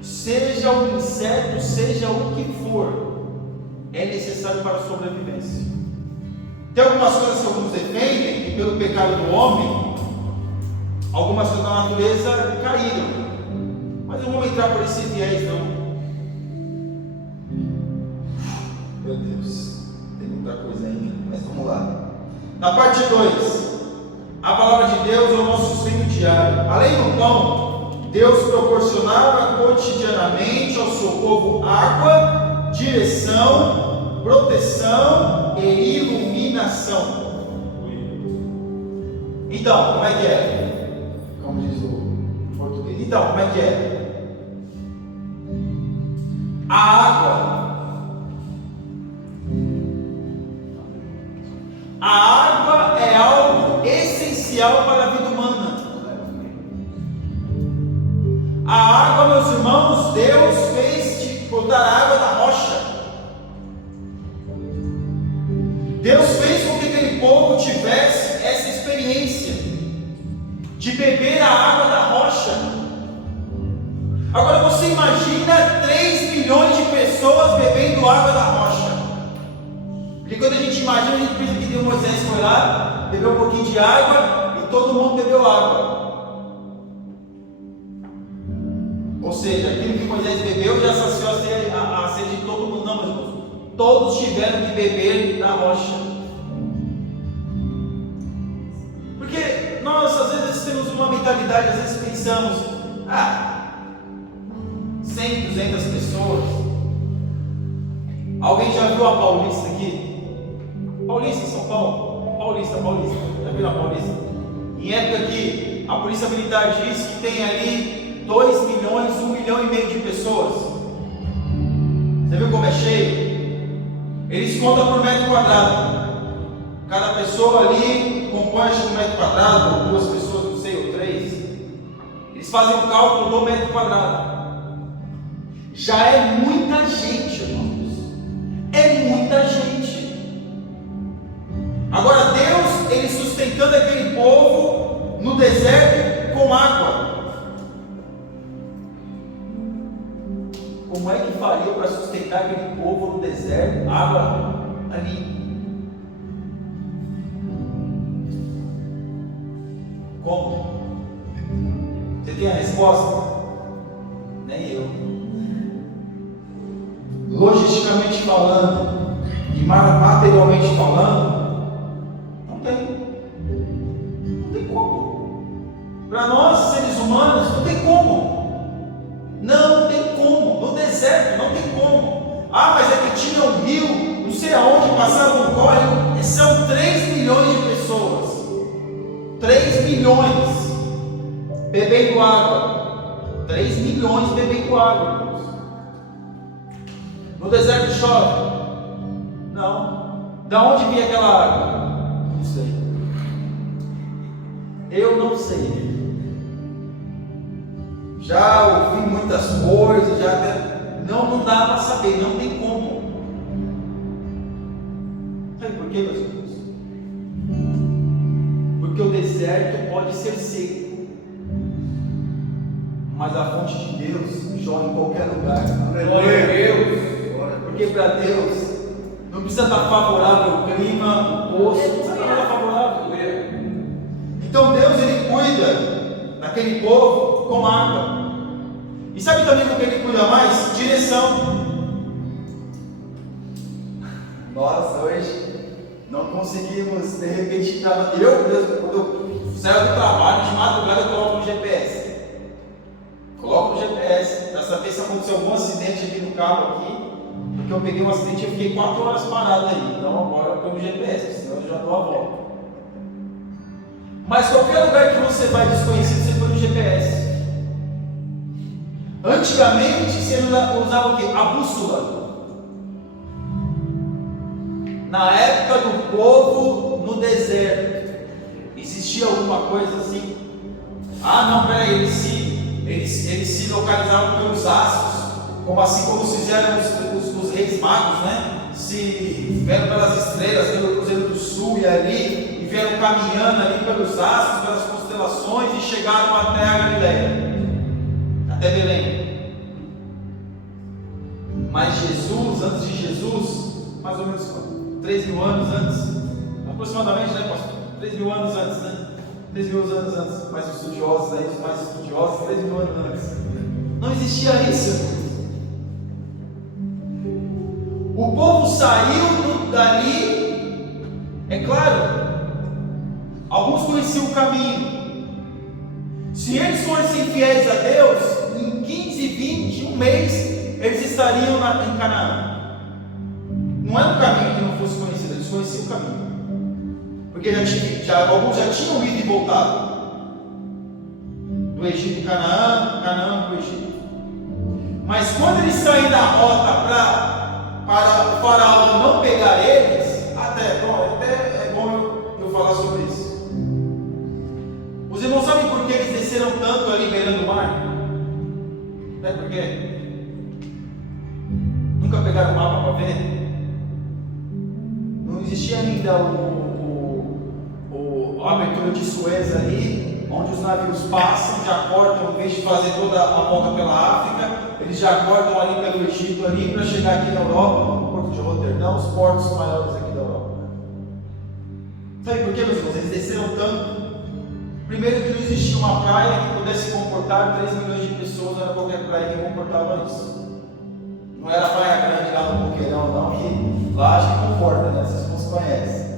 Seja o inseto, seja o que for, é necessário para a sobrevivência. Tem algumas coisas que alguns defendem, que pelo pecado do homem, algumas coisas da natureza caíram. Mas não vamos entrar por esse viés, não. Meu Deus, tem muita coisa ainda, mas vamos lá. Na parte 2, a palavra de Deus é o nosso sustento diário. Além do pão, Deus proporcionava cotidianamente ao seu povo água, direção, proteção e iluminação. Então, como é que é? Como diz o português. Então, como é que é? A água é algo essencial para a vida humana. A água, meus irmãos, Deus fez de botar água na rocha. Deus fez com que aquele povo tivesse essa experiência de beber a água da rocha. Agora você imagina 3 milhões de pessoas bebendo água da rocha. Porque quando a gente imagina, a gente pensa que Deus, Moisés foi lá, bebeu um pouquinho de água e todo mundo bebeu água. Ou seja, aquilo que Moisés bebeu já saciou a sede de todo mundo. Não, meus irmãos, todos tiveram que beber da rocha. Porque nós às vezes temos uma mentalidade, às vezes pensamos, 100, 200 pessoas. Alguém já viu a Paulista aqui? Paulista, São Paulo? Paulista. Já viram a Paulista? Em época que a polícia militar diz que tem ali 2 milhões, 1 milhão e meio de pessoas. Você viu como é cheio? Eles contam por metro quadrado. Cada pessoa ali compõe acho que 1 metro quadrado, ou 2 pessoas, não sei, ou 3. Eles fazem o cálculo do metro quadrado. Já é muita gente, irmãos. É muita gente. Agora Deus, Ele sustentando aquele povo no deserto com água. Como é que faria para sustentar aquele povo no deserto? Água ali. Como? Você tem a resposta? Nem eu. Logisticamente falando e materialmente falando, não tem. Não tem como. Para nós, seres humanos, não tem como. Não tem como. No deserto, não tem como. Ah, mas é que tinha um rio, não sei aonde, passava um córrego. São 3 milhões de pessoas. 3 milhões bebendo água. 3 milhões bebendo água, irmãos. No deserto chove? Não. Da onde vinha aquela água? Não sei. Eu não sei. Já ouvi muitas coisas, já até... Não dá para saber, não tem como. Sabe por quê, meus irmãos? Porque o deserto pode ser seco, mas a fonte de Deus jorra em qualquer lugar. Glória a Deus. Porque para Deus não precisa estar favorável o clima, o poço, não precisa estar favorável. Então Deus, Ele cuida daquele povo com água. E sabe também do que Ele cuida mais? Direção. Nós hoje não conseguimos, de repente, quando eu saio do trabalho, de madrugada eu coloco no GPS. Coloco no GPS, para saber se aconteceu algum acidente aqui no carro aqui. Porque eu peguei um acidente e eu fiquei 4 horas parado aí. Então agora eu pego o GPS, senão eu já dou a volta. Mas qualquer lugar que você vai desconhecido, você põe no GPS. Antigamente você usava o quê? A bússola. Na época do povo no deserto, existia alguma coisa assim? Ah não, peraí, eles se localizavam pelos astros, como assim como fizeram os reis magos, né? Se vieram pelas estrelas, pelo cruzeiro do sul e ali, e vieram caminhando ali pelos astros, pelas constelações e chegaram até a Galileia, até Belém. Mas Jesus, antes de Jesus, mais ou menos 3 mil anos antes, aproximadamente, né, pastor? 3 mil anos antes, né? 3 mil anos antes, mais estudiosos aí, os mais estudiosos, 3 mil anos antes. Não existia isso. O povo saiu dali, é claro, alguns conheciam o caminho. Se eles fossem fiéis a Deus, em 15, 20, um mês, eles estariam em Canaã. Não era um caminho que não fosse conhecido, eles conheciam o caminho. Porque alguns já tinham ido e voltado. Do Egito para Canaã, Canaã para o Egito. Mas quando eles saíram da rota para o faraó não pegar eles, até é bom eu falar sobre isso. Os irmãos sabem por que eles desceram tanto ali beirando o mar? É por quê? Nunca pegaram o mapa para ver? Não existia ainda a abertura de Suez ali, onde os navios passam, já cortam, em vez de fazer toda a volta pela África, eles já cortam ali pelo Egito ali para chegar aqui na Europa, no Porto de Roterdão, os portos maiores aqui da Europa. Sabe por quê, meus irmãos? Eles desceram tanto. Primeiro que não existia uma praia que pudesse comportar 3 milhões de pessoas, não era qualquer praia que comportava isso. Não era a praia grande lá no Boqueirão, não, que lá acho que comporta, né? Vocês não se conhecem.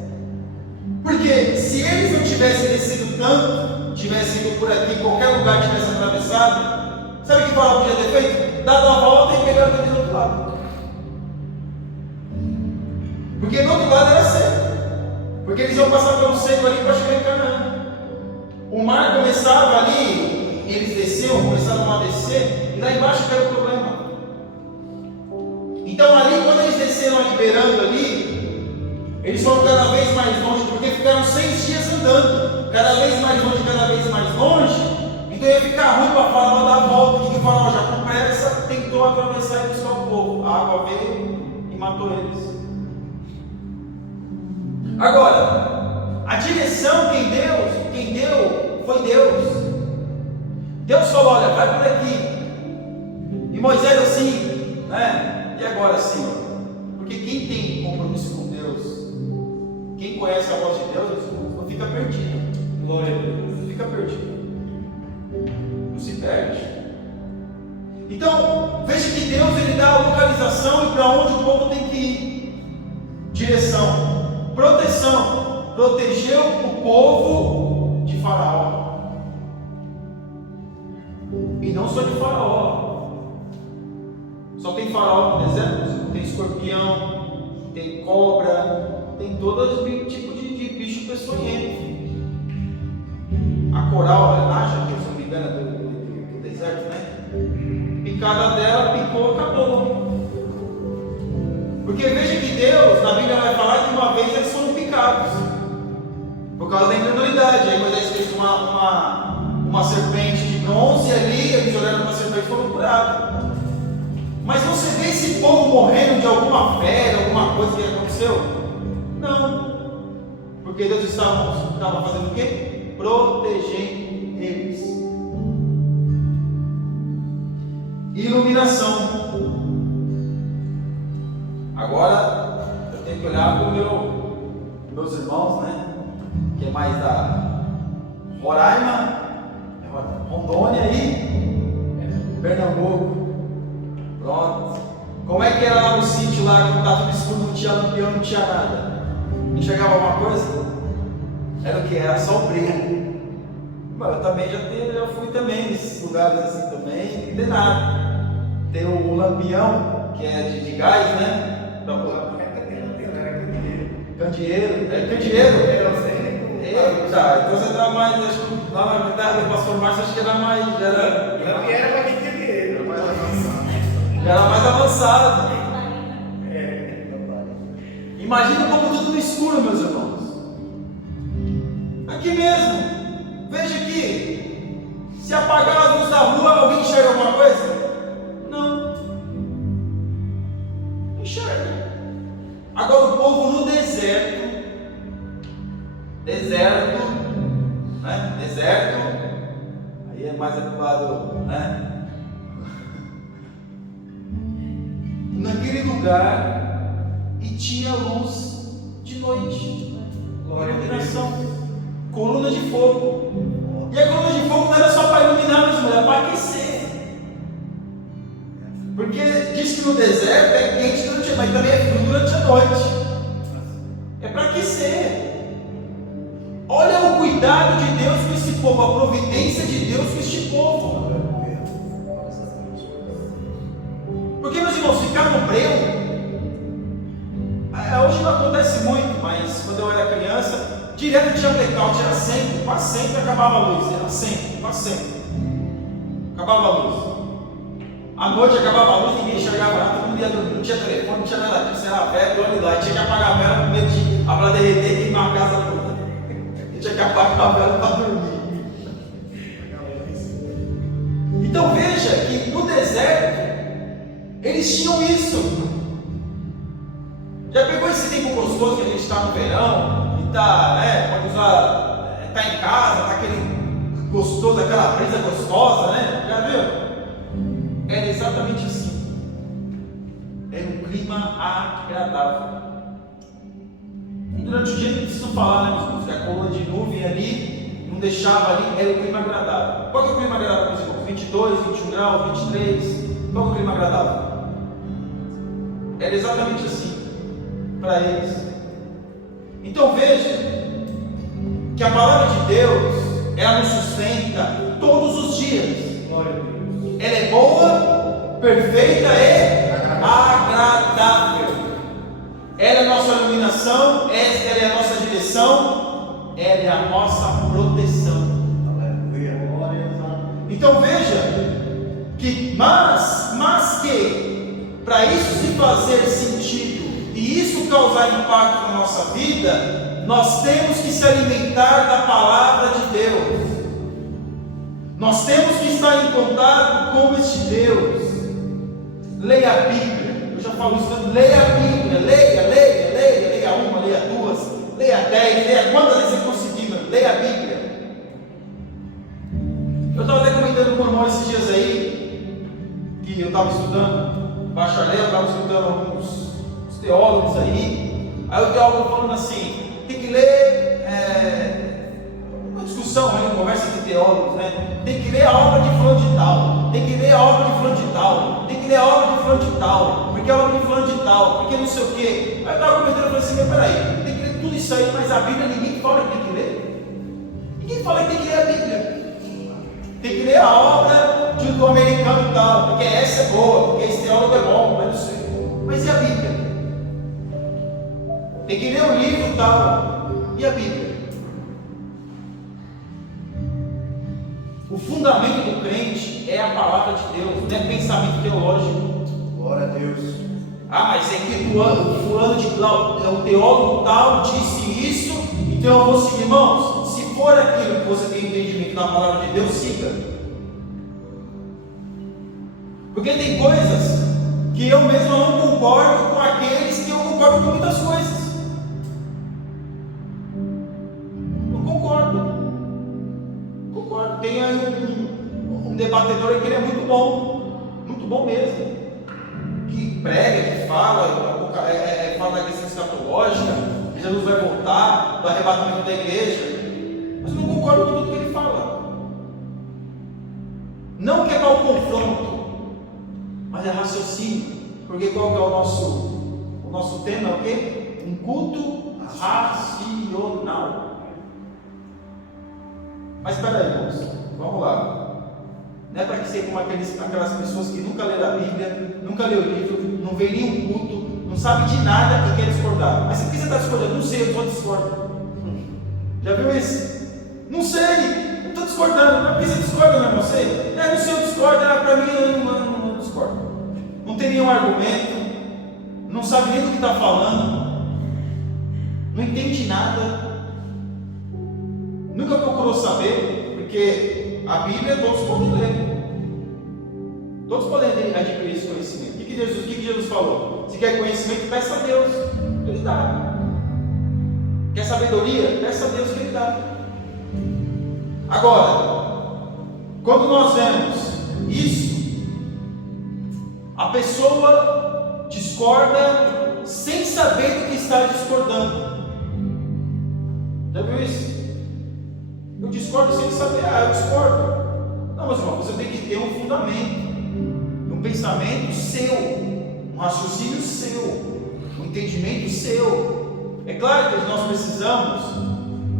Porque se eles não tivessem descido tanto, tivessem ido por aqui, em qualquer lugar tivessem atravessado, sabe o que o faraó podia ter feito? Dado a volta e pegado ele do outro lado. Porque do outro lado era seco. Porque eles iam passar pelo seco ali para chegar em Canaã. O mar começava ali, eles desceram, começaram a descer, e lá embaixo era o problema. Então ali, quando eles desceram liberando ali, Eles foram cada vez mais longe, porque ficaram 6 dias andando, cada vez mais longe, cada vez mais longe. Então ia ficar ruim para Faraó dar a volta. O que o Faraó já com pressa tentou atravessar e buscar o povo. A água veio e matou eles. Agora, a direção quem deu foi Deus. Deus falou: olha, vai por aqui. E Moisés assim, né? E agora, Senhor? Porque quem tem compromisso com Deus, quem conhece a voz de Deus, não fica perdido. Glória a Deus. Não fica perdido. Não se perde. Então, veja que Deus ele dá a localização e para onde o povo tem que ir. Direção, proteção. Protegeu o povo de Faraó. E não só de Faraó. Só tem Faraó no deserto, tem escorpião, tem cobra, tem todo tipo de bicho peçonhento. A coral, a naja, que se não me engano é do deserto, né? Picada dela, picou, acabou. Porque veja que Deus, na Bíblia vai falar que uma vez eles foram picados, por causa da incredulidade. Aí Moisés fez uma serpente de bronze ali, eles olharam para a serpente e foram curados. Mas você vê esse povo morrendo de alguma fé, de alguma coisa que aconteceu? Não. Porque Deus estava fazendo o quê? Protegendo eles. Iluminação. Agora eu tenho que olhar para os meus irmãos, né? Que é mais da Roraima, Rondônia e Pernambuco. Pronto. Como é que era lá no sítio, lá quando estava tudo escuro, não tinha lampião, não tinha nada? Enxergava alguma coisa? Era o que? Era só o brilho. Mas eu também já fui também nesses lugares assim também, não tem nada. Tem o lampião, que é de gás, né? Candeeiro. É candeeiro? Eita, então você está mais, acho que lá na verdade do pastor Márcio, acho que era mais. Já era mais avançado. Imagina como tudo no escuro, meus irmãos. Aqui mesmo. Veja aqui. Se apagar as luzes da rua, alguém enxerga alguma coisa? Não. Enxerga. Agora o povo no deserto. Né? Deserto. Aí é mais do lado, né? Naquele lugar e tinha luz de noite, iluminação, coluna de fogo. E a coluna de fogo não era só para iluminar, mas era para aquecer. Porque diz que no deserto é quente durante a noite, mas também é frio durante a noite. É para aquecer. Olha o cuidado de Deus com esse povo, a providência de Deus com este povo. Porque, meus irmãos, ficar no breu, hoje não acontece muito, mas quando eu era criança, direto tinha blackout, era sempre, quase sempre acabava a luz, era sempre, quase sempre. Acabava a luz. À noite acabava a luz, ninguém enxergava nada, todo mundo ia dormir, não tinha telefone, não tinha nada disso, era velho, olha lá, tinha que apagar a vela com medo de a vela derreter e queimar a casa toda. Tinha que apagar a vela para dormir. Então veja que no deserto, eles tinham isso. Já pegou esse tempo gostoso que a gente está no verão e está, né? Pode usar, está em casa, está aquele gostoso, aquela brisa gostosa, né? Já viu? Era exatamente assim. Era um clima agradável. E durante o dia não preciso falar, né, meus irmãos? Que a coluna de nuvem ali não deixava ali, era um clima agradável. Qual que é o clima agradável, meus irmãos? 22, 21 graus, 23. Qual que é o clima agradável? Era exatamente assim para eles. Então veja que a palavra de Deus, ela nos sustenta todos os dias. Glória a Deus. Ela é boa, perfeita e agradável. Ela é a nossa iluminação, ela é a nossa direção, ela é a nossa proteção. Então veja que mas que para isso se fazer sentido e isso causar impacto na nossa vida, nós temos que se alimentar da palavra de Deus. Nós temos que estar em contato com este Deus. Leia a Bíblia. Eu já falo isso, leia a Bíblia. Leia uma, leia duas, leia 10, leia quantas vezes você conseguir, leia a Bíblia. Eu estava até comentando com o irmão esses dias aí, que eu estava estudando bacharel, eu estava estudando alguns teólogos aí o teólogo falando assim, tem que ler, uma discussão aí, uma conversa entre teólogos, né? Tem que ler a obra de fulano de tal, tem que ler a obra de fulano de tal, tem que ler a obra de fulano de tal, porque a obra de fulano de tal, porque não sei o quê. Aí eu estava comentando, eu falei assim, mas peraí, tem que ler tudo isso aí, mas a Bíblia ninguém fala que tem que ler. Ninguém fala que tem que ler a Bíblia. Tem que ler a obra do americano e tal, porque essa é boa, porque esse teólogo é bom, mas não sei. Mas e a Bíblia? Tem que ler o livro e tal. E a Bíblia? O fundamento do crente é a palavra de Deus, não é pensamento teológico. Glória a Deus. Ah, mas é que o fulano de tal, o teólogo tal disse isso, então eu vou seguir. Irmãos, se for aquilo que você tem entendimento na palavra de Deus, siga. Porque tem coisas que eu mesmo não concordo com aqueles que eu concordo com muitas coisas. Não concordo. Tem aí um debatedor aí que ele é muito bom mesmo. Que prega, que fala da questão escatológica, que Jesus vai voltar, do arrebatamento da igreja. Mas eu não concordo com tudo que ele fala. Não que é para o confronto, mas é raciocínio. Porque qual que é o nosso tema? É o quê? Um culto racional. Mas espera aí, irmãos, vamos lá. Não é para que seja como aquelas pessoas que nunca leram a Bíblia, nunca leu o livro, não veio nenhum culto, não sabe de nada e quer discordar. Mas por que você está discordando? Não sei, eu só discordo. Já viu isso? Não sei, eu estou discordando. Mas por que você discorda, não é você? Não sei, eu discordo, para mim eu não discordo. Não tem nenhum argumento, não sabe nem do que está falando, não entende nada. Nunca procurou saber, porque a Bíblia todos podem ler. Todos podem adquirir esse conhecimento. O que Jesus falou? Se quer conhecimento, peça a Deus, Ele dá. Quer sabedoria? Peça a Deus que Ele dá. Agora, quando nós vemos isso, a pessoa discorda sem saber do que está discordando. Já viu isso? Eu discordo sem saber, eu discordo. Não, mas irmão, você tem que ter um fundamento, um pensamento seu, um raciocínio seu, um entendimento seu. É claro que nós precisamos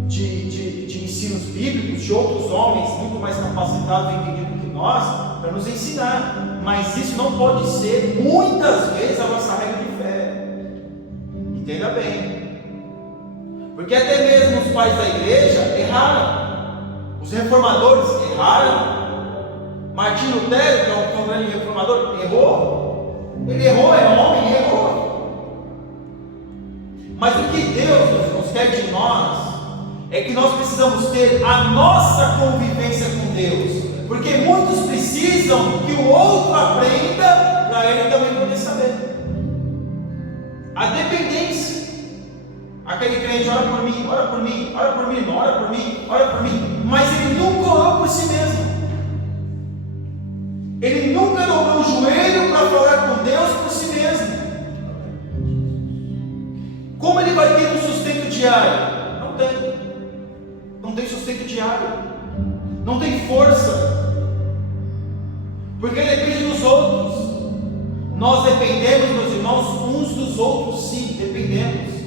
de ensinos bíblicos, de outros homens muito mais capacitados e entendidos que nós, para nos ensinar, mas isso não pode ser, muitas vezes, a nossa regra de fé. Entenda bem. Porque até mesmo os pais da igreja erraram. Os reformadores erraram. Martinho Lutero, que é um grande reformador, errou. Ele errou, é homem, errou. Mas o que Deus nos quer de nós é que nós precisamos ter a nossa convivência com Deus. Porque muitos precisam que o outro aprenda para ele também poder saber. A dependência. Aquele crente ora por mim, ora por mim, ora por mim, ora por mim, ora por mim, mas ele nunca orou por si mesmo. Ele nunca dobrou o joelho para falar com Deus por si mesmo. Como ele vai ter um sustento diário? Não tem. Não tem sustento diário. Não tem força. Porque ele depende dos outros. Nós dependemos, meus irmãos, uns dos outros, sim, dependemos.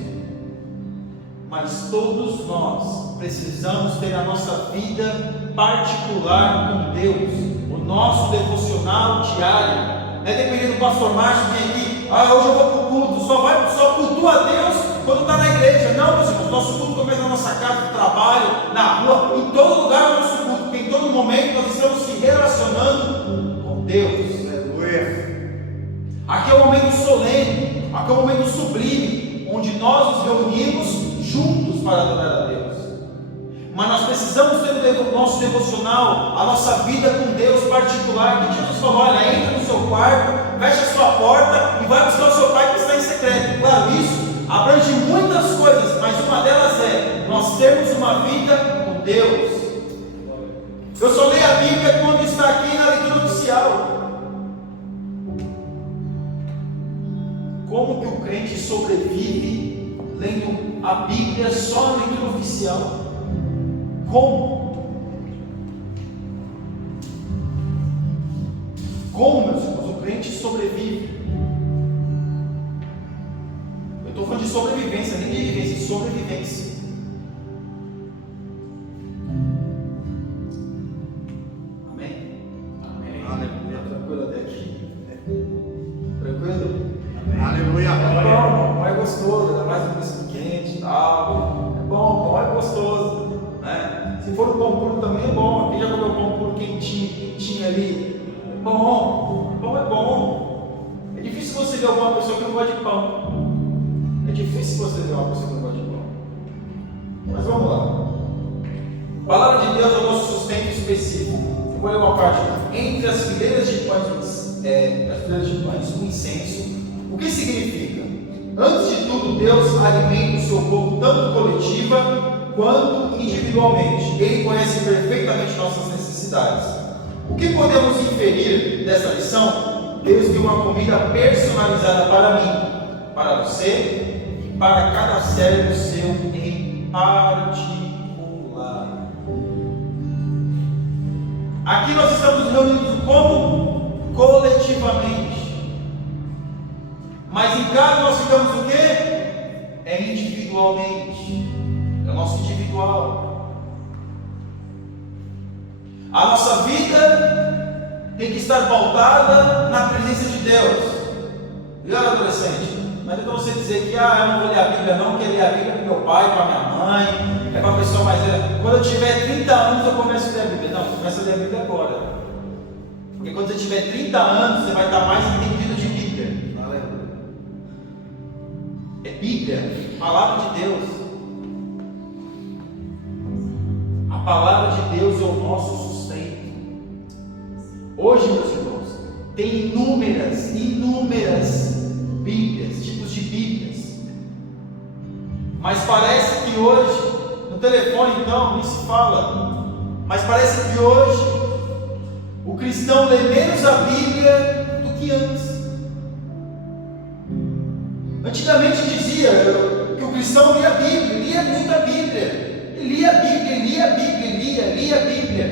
Mas todos nós precisamos ter a nossa vida particular com Deus, o nosso devocional diário. Não é dependendo do pastor Márcio que vem aqui, hoje eu vou para o culto, só cultua a Deus quando está na igreja. Não, meus irmãos, nosso culto começa na nossa casa, no trabalho, na rua, em todo lugar é o nosso culto, porque em todo momento nós estamos se relacionando com Deus. Aleluia. Aqui é um momento solene, aqui é um momento sublime. onde nós nos reunimos juntos para adorar a Deus. Mas nós precisamos ter o nosso devocional, a nossa vida com Deus particular. Que Jesus falou: olha, entra no seu quarto, fecha a sua porta e vai buscar o seu Pai que está em secreto. Claro, isso abrange muitas coisas, mas uma delas é nós termos uma vida com Deus. Eu só leio a Bíblia quando está aqui na leitura oficial. Como que o crente sobrevive lendo a Bíblia só na leitura oficial? Como? Como, meus irmãos, o crente sobrevive? Eu estou falando de sobrevivência, nem de vivência, sobrevivência. Amém? Amém. Aleluia. Tranquilo até aqui? Tranquilo? Amém. Aleluia. É bom, pão é gostoso, ainda mais no misto quente e tal. É bom, pão é gostoso, né? Se for o pão puro também é bom. Quem já comeu pão puro quentinho ali? É bom, pão é bom. É difícil você ver alguma pessoa que não gosta de pão. É difícil você ver uma pessoa que não gosta de pão. Mas vamos lá. A palavra de Deus é o nosso sustento específico. Eu vou ler uma parte. Entre as fileiras de pães, o incenso. O que significa? Antes de tudo, Deus alimenta o seu povo tanto coletiva quanto individualmente. Ele conhece perfeitamente nossas necessidades. O que podemos inferir dessa lição? Deus deu uma comida personalizada para mim, para você e para cada servo seu em particular. Aqui nós estamos reunidos como? Coletivamente. Mas em casa nós ficamos o quê? É individualmente. É o nosso individual. A nossa vida tem que estar pautada na presença de Deus. E olha, adolescente, não adianta você dizer que eu não vou ler a Bíblia não, porque ler a Bíblia é para meu pai, para minha mãe, é para a pessoa mais velha. Quando eu tiver 30 anos eu começo a ler a Bíblia. Não, você começa a ler a Bíblia agora. Porque quando você tiver 30 anos, você vai estar mais entendido de Bíblia. É Bíblia, palavra de Deus. A palavra de Deus é o nosso sustento. Hoje, meus irmãos, tem inúmeras Bíblias, tipos de Bíblias. Mas parece que hoje, no telefone então, nem se fala. Mas parece que hoje o cristão lê menos a Bíblia do que antes. Antigamente dizia que o cristão lia a Bíblia, lia muita Bíblia. Ele lia a Bíblia, lia a Bíblia.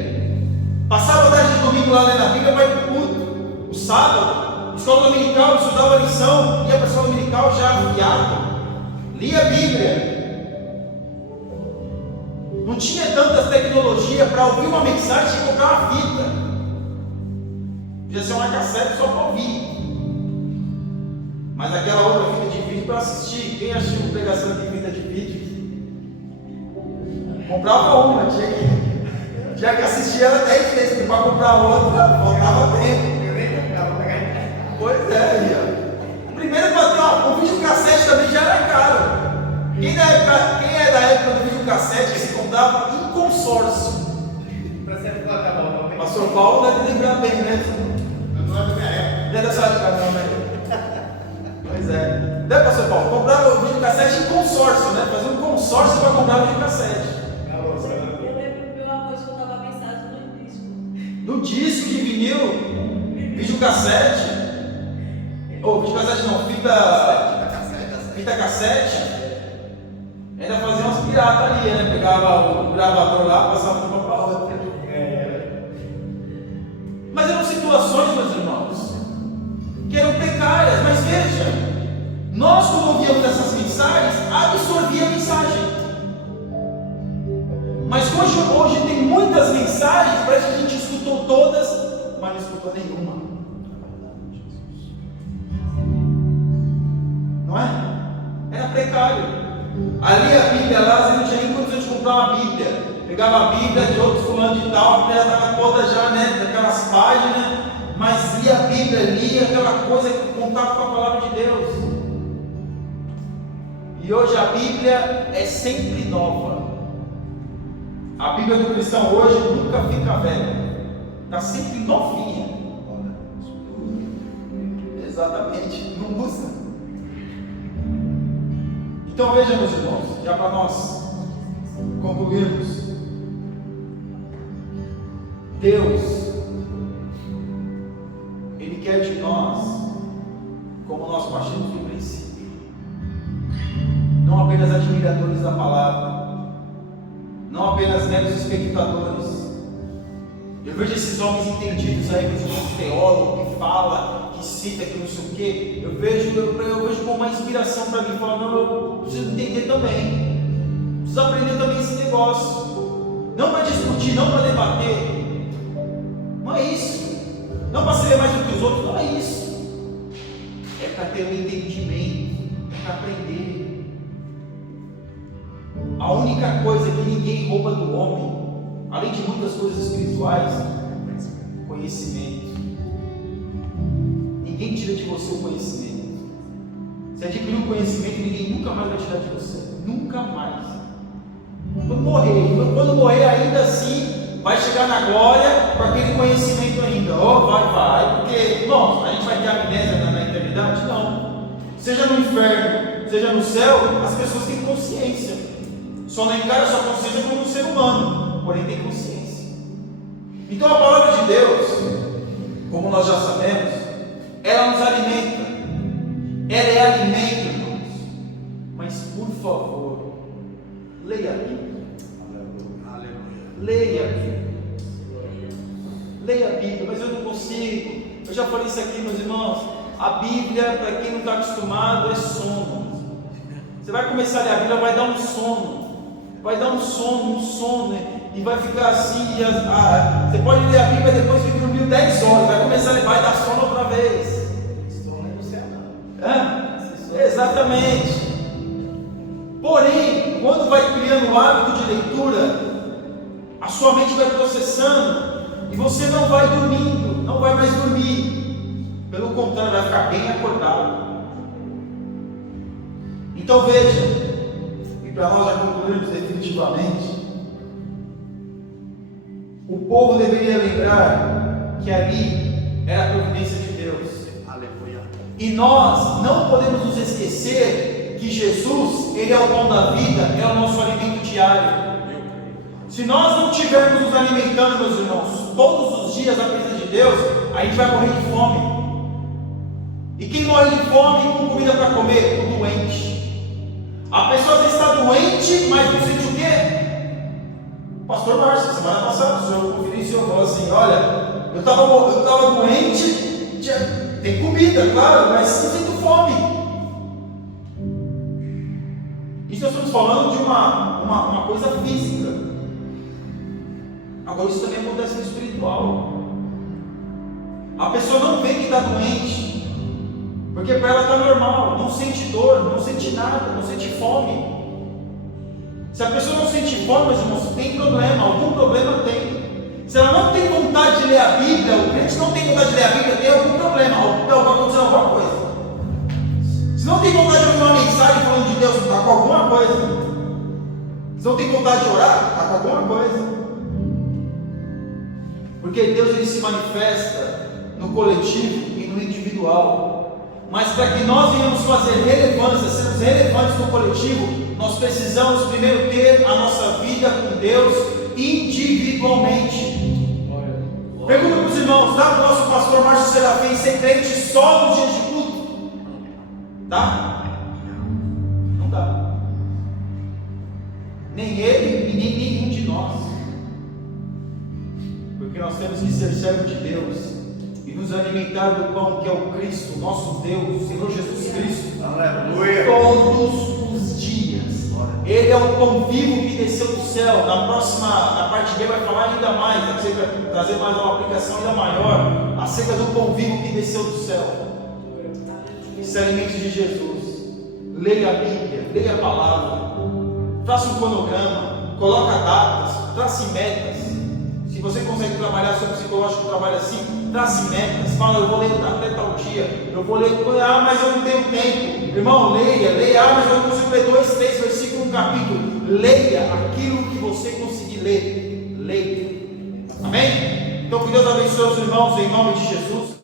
Passava a tarde de domingo lá lendo a Bíblia, vai para o culto. O sábado, escola dominical, estudava a lição, ia para a escola dominical já afiado. Lia a Bíblia. Não tinha tanta tecnologia para ouvir uma mensagem e comprar uma fita. Podia ser uma cassete só para ouvir. Mas aquela outra fita de vídeo para assistir. Quem assistiu pregação de fita de vídeo? Comprava uma, tinha que assistir ela 10 vezes, porque para comprar outra, faltava tempo. Pois é, primeiro para ter um videocassete também já era caro. Quem é da época do videocassete que se comprava em consórcio? Pastor Paulo deve lembrar bem, né? Não é da minha época. Não é dessa época, não, né? Pois é. Né, Pastor Paulo? Comprava o videocassete em consórcio, né? Fazia um consórcio para comprar o videocassete. Eu lembro que meu avô escutava a mensagem no disco. No disco de vinil, videocassete. Ou videocassete não, fita cassete. Ainda fazia umas piratas ali, né? Pegava o gravador lá, passava de uma para outra. Mas eram situações, meus irmãos, que eram precárias. Mas veja, nós quando ouvíamos essas mensagens, absorvíamos a mensagem. Mas hoje tem muitas mensagens, parece que a gente escutou todas, mas não escutou nenhuma. Não é? Era precário. Ali a Bíblia lá, você não tinha nem condição de comprar uma Bíblia. Pegava a Bíblia de outros fulano de tal, a Bíblia já estava toda já, né, daquelas páginas, mas lia a Bíblia, lia aquela coisa que contava com a palavra de Deus. E E hoje a Bíblia é sempre nova. A Bíblia do cristão hoje nunca fica velha, está sempre novinha. Exatamente, não usa. Então veja, meus irmãos, já para nós concluirmos, Deus, Ele quer de nós, como nós partimos do princípio, não apenas admiradores da palavra, não apenas meros espectadores. Eu vejo esses homens entendidos aí, os teólogos que falam, que cita, que não sei o quê. Eu vejo como uma inspiração para mim. Falar, não, eu preciso entender também. Preciso aprender também esse negócio. Não para discutir, não para debater. Não é isso. Não para ser mais do que os outros. Não é isso. É para ter um entendimento. É para aprender. A única coisa que ninguém rouba do homem, além de muitas coisas espirituais, conhecimento. Ninguém tira de você o conhecimento. Você adquiriu um conhecimento, ninguém nunca mais vai tirar de você. Nunca mais. Quando morrer ainda assim, vai chegar na glória com aquele conhecimento ainda. Vai. Porque, irmãos, a gente vai ter amnésia na eternidade? Não. Seja no inferno, seja no céu, as pessoas têm consciência. Só não encara a sua consciência como um ser humano, porém tem consciência. Então a palavra de Deus, como nós já sabemos, ela nos alimenta. Ela é alimento, irmãos. Mas por favor, leia a Bíblia. Leia a Bíblia. Leia a Bíblia, mas eu não consigo. Eu já falei isso aqui, meus irmãos. A Bíblia, para quem não está acostumado, é sono. Você vai começar a ler a Bíblia, vai dar um sono. Vai dar um sono, e vai ficar assim. Você pode ler a Bíblia e depois fica dormindo 10 horas, vai começar, vai dar sono outra vez. Sono é do céu, não. Exatamente. Porém, quando vai criando o hábito de leitura, a sua mente vai processando, e você não vai dormindo, não vai mais dormir. Pelo contrário, vai ficar bem acordado. Então veja. E para nós já concluirmos definitivamente, o povo deveria lembrar que ali era a providência de Deus. Aleluia. E nós não podemos nos esquecer que Jesus, Ele é o pão da vida, é o nosso alimento diário. Se nós não estivermos nos alimentando, meus irmãos, todos os dias na presença de Deus, a gente vai morrer de fome. E quem morre de fome com comida para comer? O doente. A pessoa às vezes está doente, mas não sente o quê? O pastor Márcio, semana passada, o senhor conferiu, o senhor falou assim: olha, eu estava doente, tem comida, claro, mas não sinto fome. Isso nós estamos falando de uma coisa física. Agora, isso também acontece no espiritual. A pessoa não vê que está doente, porque para ela está normal, não sente dor, não sente nada, não sente fome. Se a pessoa não sente fome, meus irmãos, tem problema, algum problema tem. Se ela não tem vontade de ler a Bíblia, o crente não tem vontade de ler a Bíblia, tem algum problema, está acontecendo alguma coisa. Se não tem vontade de ouvir uma mensagem falando de Deus, está com alguma coisa. Se não tem vontade de orar, está com alguma coisa. Porque Deus, Ele se manifesta no coletivo e no individual. Mas para que nós venhamos fazer relevância, sermos relevantes no coletivo, nós precisamos primeiro ter a nossa vida com Deus individualmente. Pergunta para os irmãos: dá para o nosso pastor Márcio Serafim ser crente só nos dias de culto? Dá? Não dá. Nem ele e nem nenhum de nós. Porque nós temos que ser servo de Deus e nos alimentar do pão que é o Cristo, nosso Deus, Senhor Jesus Cristo. Aleluia. Todos os dias. Ele é o pão vivo que desceu do céu. Na parte B vai falar ainda mais, trazer mais uma aplicação ainda maior acerca do pão vivo que desceu do céu. Se alimente de Jesus. Leia a Bíblia, leia a palavra, faça um cronograma, coloque datas, trace metas. Se você consegue trabalhar, seu psicológico trabalha assim, trace metas, fala, eu vou ler até tal dia, eu vou ler, mas eu não tenho tempo. Irmão, leia, mas eu não consigo ler 2, 3 versículos no capítulo. Leia aquilo que você conseguir ler, leia. Amém? Então que Deus abençoe os irmãos em nome de Jesus.